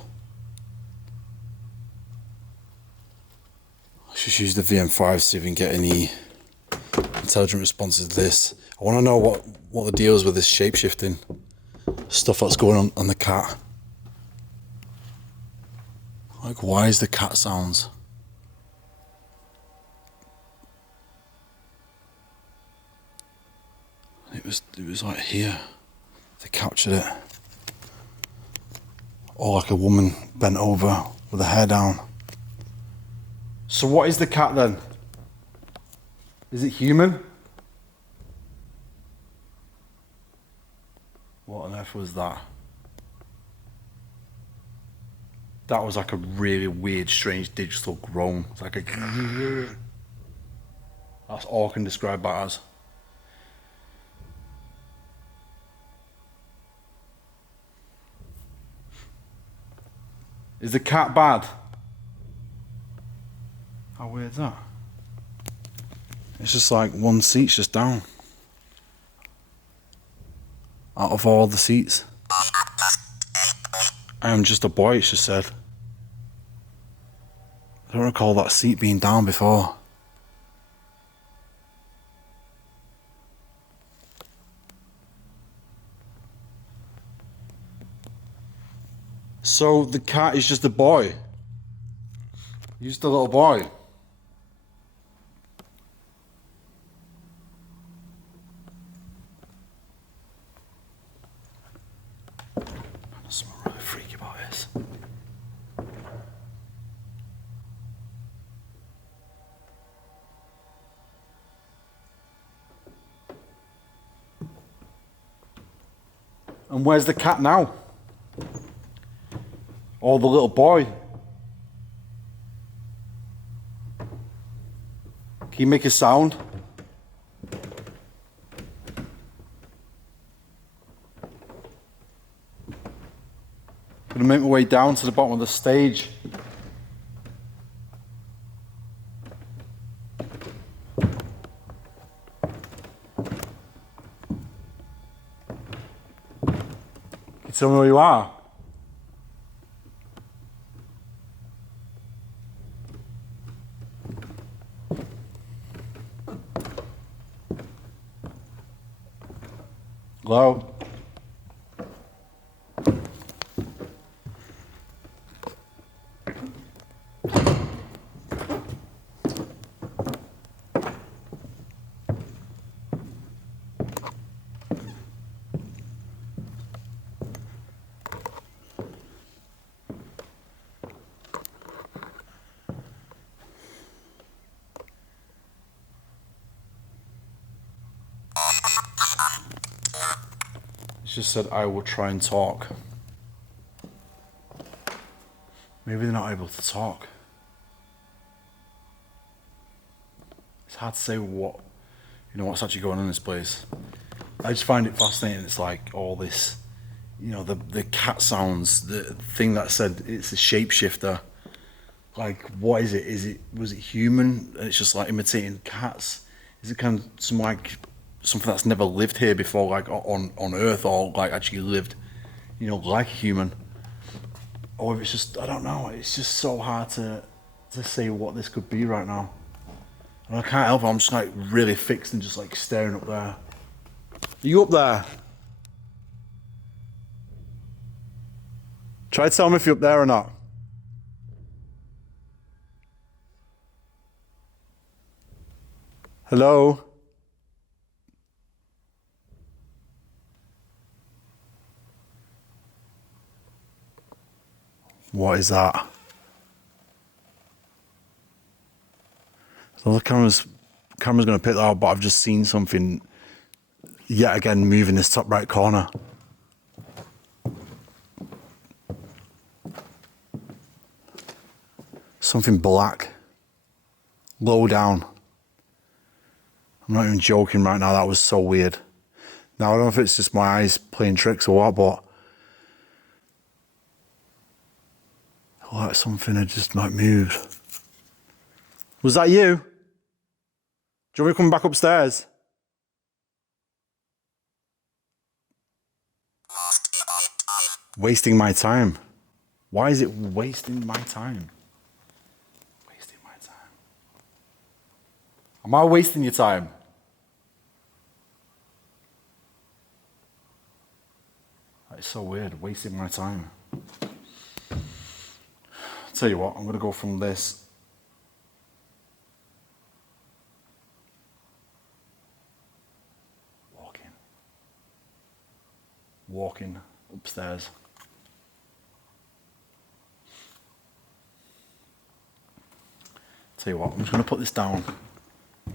Let's just use the VM5 see if we can get any intelligent responses to this. I want to know what the deal is with this shape-shifting stuff that's going on the cat. Like, why is the cat sounds? It was like here. They captured it. Or like a woman bent over with her hair down. So what is the cat then? Is it human? What on earth was that? That was like a really weird, strange digital groan. It's like a... That's all I can describe that as. Is the cat bad? How weird is that? It's just like one seat's just down. Out of all the seats. I am just a boy, it's just said. I don't recall that seat being down before. So the cat is just a boy. He's just a little boy. There's something really freaky about this. And where's the cat now? Or the little boy? Can you make a sound? I'm gonna make my way down to the bottom of the stage. Can you tell me where you are? Hello? It's just said, I will try and talk. Maybe they're not able to talk. It's hard to say what's actually going on in this place. I just find it fascinating. It's like all this, the cat sounds, the thing that said it's a shapeshifter. Like, what is it? Was it human? And it's just like imitating cats. Is it kind of something that's never lived here before, like on Earth, or like actually lived, like a human? Or if it's just, I don't know. It's just so hard to say what this could be right now. And I can't help it. I'm just like really fixed and just like staring up there. Are you up there? Try to tell me if you're up there or not. Hello? What is that? So the camera's going to pick that up, but I've just seen something yet again move in this top right corner. Something black. Low down. I'm not even joking right now, that was so weird. Now I don't know if it's just my eyes playing tricks or what, but like something had just like moved. Was that you? Do you want me to come back upstairs? Wasting my time. Why is it wasting my time? Wasting my time. Am I wasting your time? So weird, wasting my time. Tell you what, I'm gonna go from this. Walking upstairs. Tell you what, I'm just gonna put this down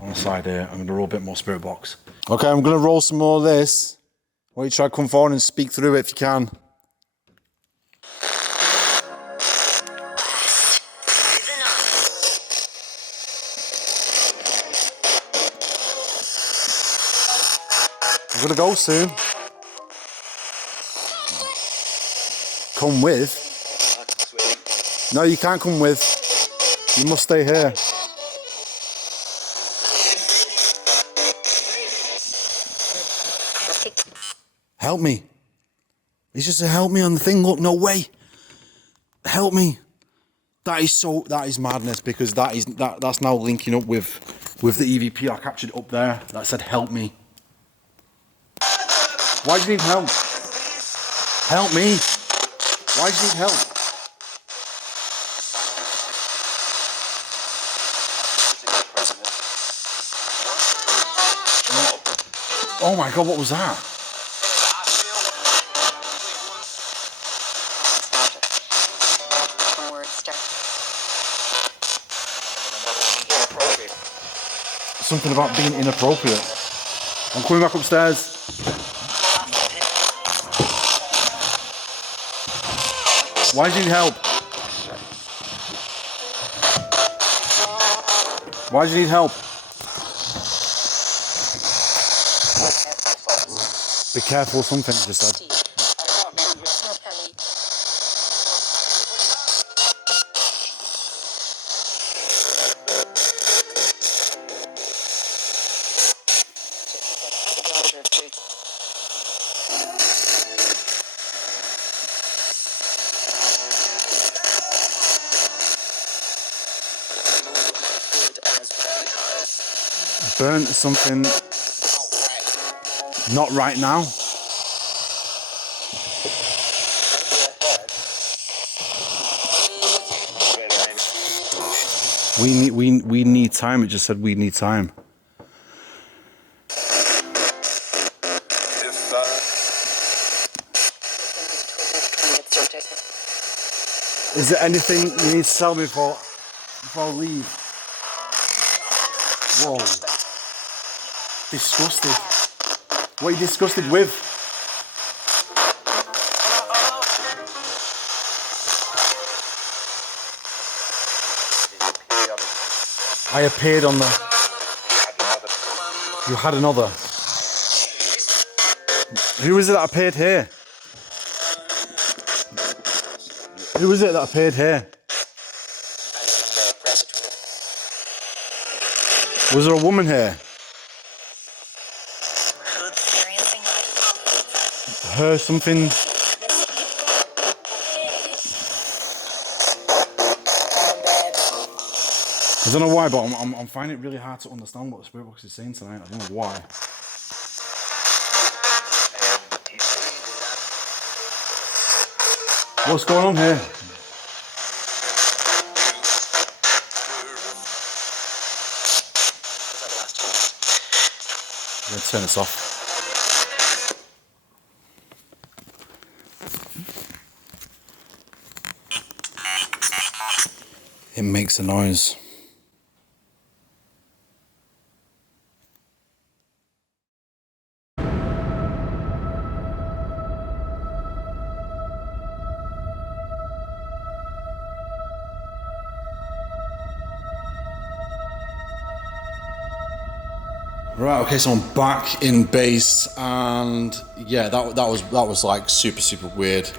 on the side here. I'm gonna roll a bit more spirit box. Okay, I'm gonna roll some more of this. Why don't you try to come forward and speak through it if you can. I'm gonna go soon. Come with? No, you can't come with. You must stay here. Help me. It's just to help me on the thing. Look, no way. Help me. That is madness, because that's now linking up with the EVP I captured up there that said help me. Why do you need help? Help me. Why do you need help? Oh my God, what was that? Something about being inappropriate. I'm coming back upstairs. Why do you need help? Why do you need help? Be careful, something just said. Burnt something. Not right now. We need time. It just said we need time. Is there anything you need to tell me before I leave? Whoa. Disgusted. What are you disgusted with? I appeared on the... You had another. Who is it that appeared here? Who is it that appeared here? Was there a woman here? Her something... I don't know why, but I'm finding it really hard to understand what the spirit box is saying tonight. I don't know why. What's going on here? I'm going to turn this off. It makes a noise. Right, okay, so I'm back in base, and yeah, that was like super weird,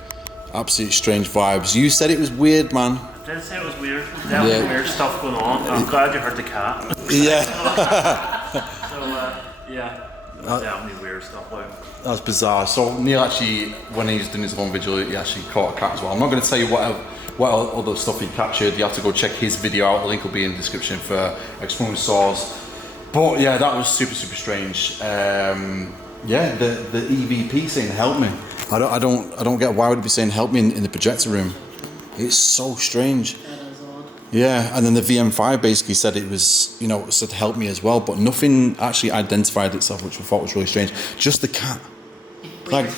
absolutely strange vibes. You said it was weird, man. I did say it was weird. Definitely weird stuff going on. I'm glad you heard the cat. Yeah. Yeah, definitely weird stuff. Like. That was bizarre. So Neil actually, when he was doing his own vigil, he actually caught a cat as well. I'm not going to tell you what other stuff he captured. You have to go check his video out. The link will be in the description for Exploring Saws. But yeah, that was super strange. Yeah, the EVP saying help me. I don't get why would it be saying help me in the projector room. It's so strange. That is odd. Yeah, and then the VM5 basically said it was, said help me as well, but nothing actually identified itself, which I thought was really strange. Just the cat. Like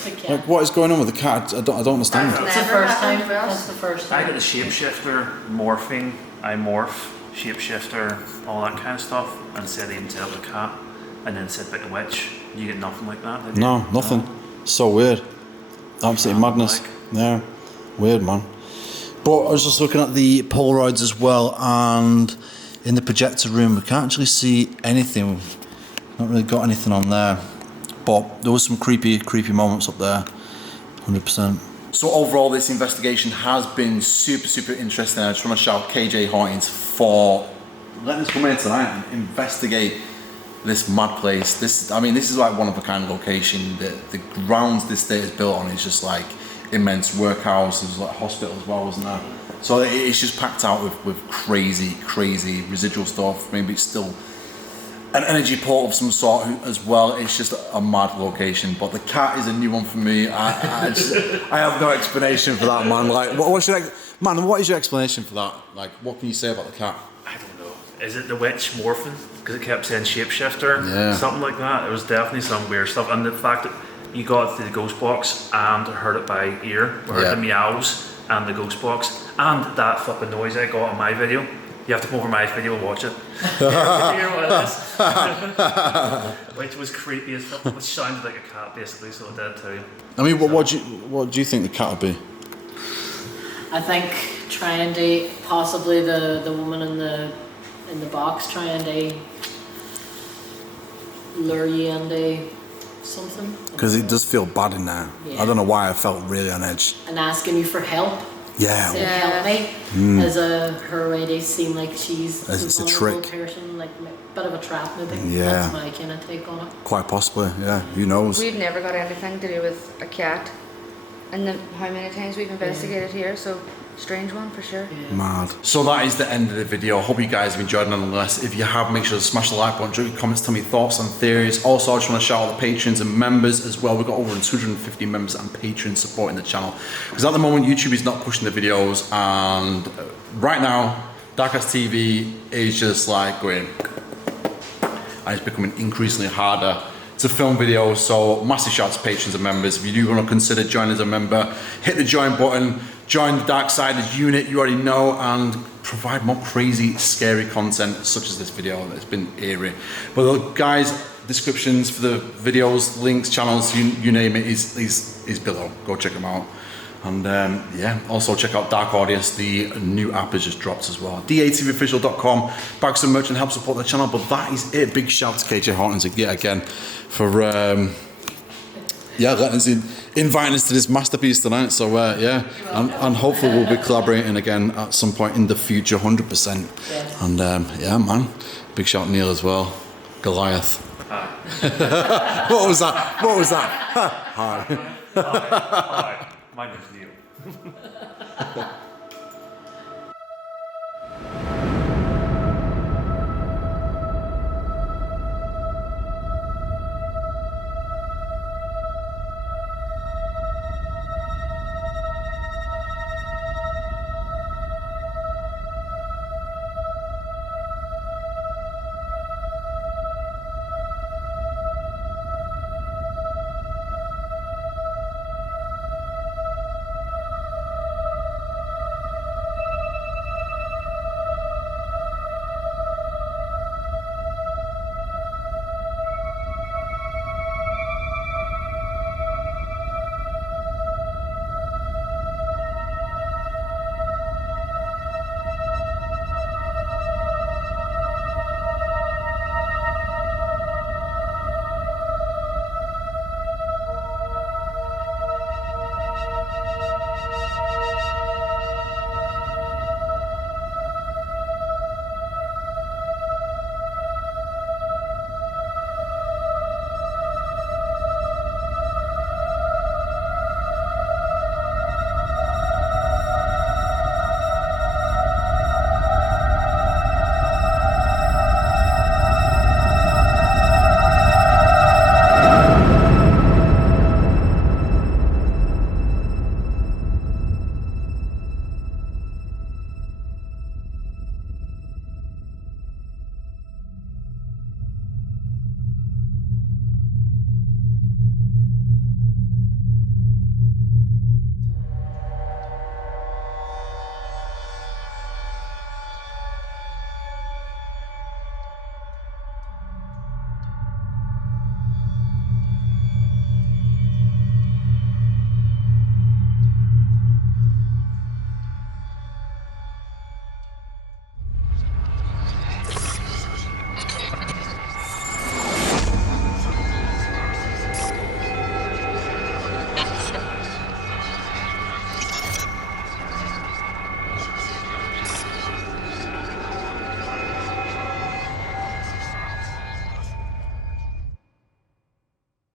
what is going on with the cat? I don't understand. That's the first time. That's the first I time. got the shapeshifter, morphing, I morph, shapeshifter, all that kind of stuff, and said even tell the cat, and then said about the witch. You get nothing like that, did you? No, nothing. So weird. Absolutely madness. Like. Yeah, weird, man. But I was just looking at the Polaroids as well, and in the projector room we can't actually see anything. We've not really got anything on there. But there was some creepy moments up there, 100%. So overall, this investigation has been super interesting. I just want to shout KJ Hawkins for letting us come in tonight and investigate this mad place. This is like one of a kind of location. The grounds this state is built on is just like immense workhouse. There's like a hospital as well, wasn't there? So it's just packed out with crazy residual stuff. Maybe it's still an energy port of some sort as well. It's just a mad location. But the cat is a new one for me. I have no explanation for that, man. Like, what is your explanation for that? Like, what can you say about the cat? I don't know. Is it the witch morphing? Because it kept saying shapeshifter, Yeah. something like that. It was definitely some weird stuff. And the fact that you got to the ghost box and heard it by ear, we heard the meows and the ghost box, and that fucking noise I got on my video. You have to come over my video and watch it. Hear what it is. Which was creepy as fuck, which sounded like a cat basically, so it did too. I mean, what do you think the cat would be? I think trying to possibly the woman in the box trying to lure you into something. Because it does feel bad in there. Yeah. I don't know why I felt really on edge. And asking you for help. Yeah. Saying help me as her way to seem like she's As it's a vulnerable trick. person, like a bit of a trap maybe. Yeah. That's my kind of take on it. Quite possibly, yeah. Who knows? We've never got anything to do with a cat. And how many times we've investigated here, so strange one for sure. Yeah. Mad. So that is the end of the video. I hope you guys have enjoyed nonetheless. If you have, make sure to smash the like button, drop your comments, tell me your thoughts and theories. Also, I just want to shout out the patrons and members as well. We've got over 250 members and patrons supporting the channel. Because at the moment, YouTube is not pushing the videos, and right now, Darkaudious TV is just like going, and it's becoming increasingly harder to film videos. So massive shout out to patrons and members. If you do want to consider joining as a member, hit the join button, join the Darksiders unit, you already know, and provide more crazy, scary content such as this video. It's been eerie. But guys, descriptions for the videos, links, channels, you name it, is below. Go check them out. And yeah, also check out Darkaudious. The new app has just dropped as well. DATVofficial.com. Bag some merch and help support the channel. But that is it. Big shout to KJ Hawkins yet again for letting us inviting us to this masterpiece tonight. So yeah, and hopefully we'll be collaborating again at some point in the future, 100%. Yes. And yeah, man, big shout to Neil as well. Goliath. Hi. What was that? Hi. Hi. My name's Neil.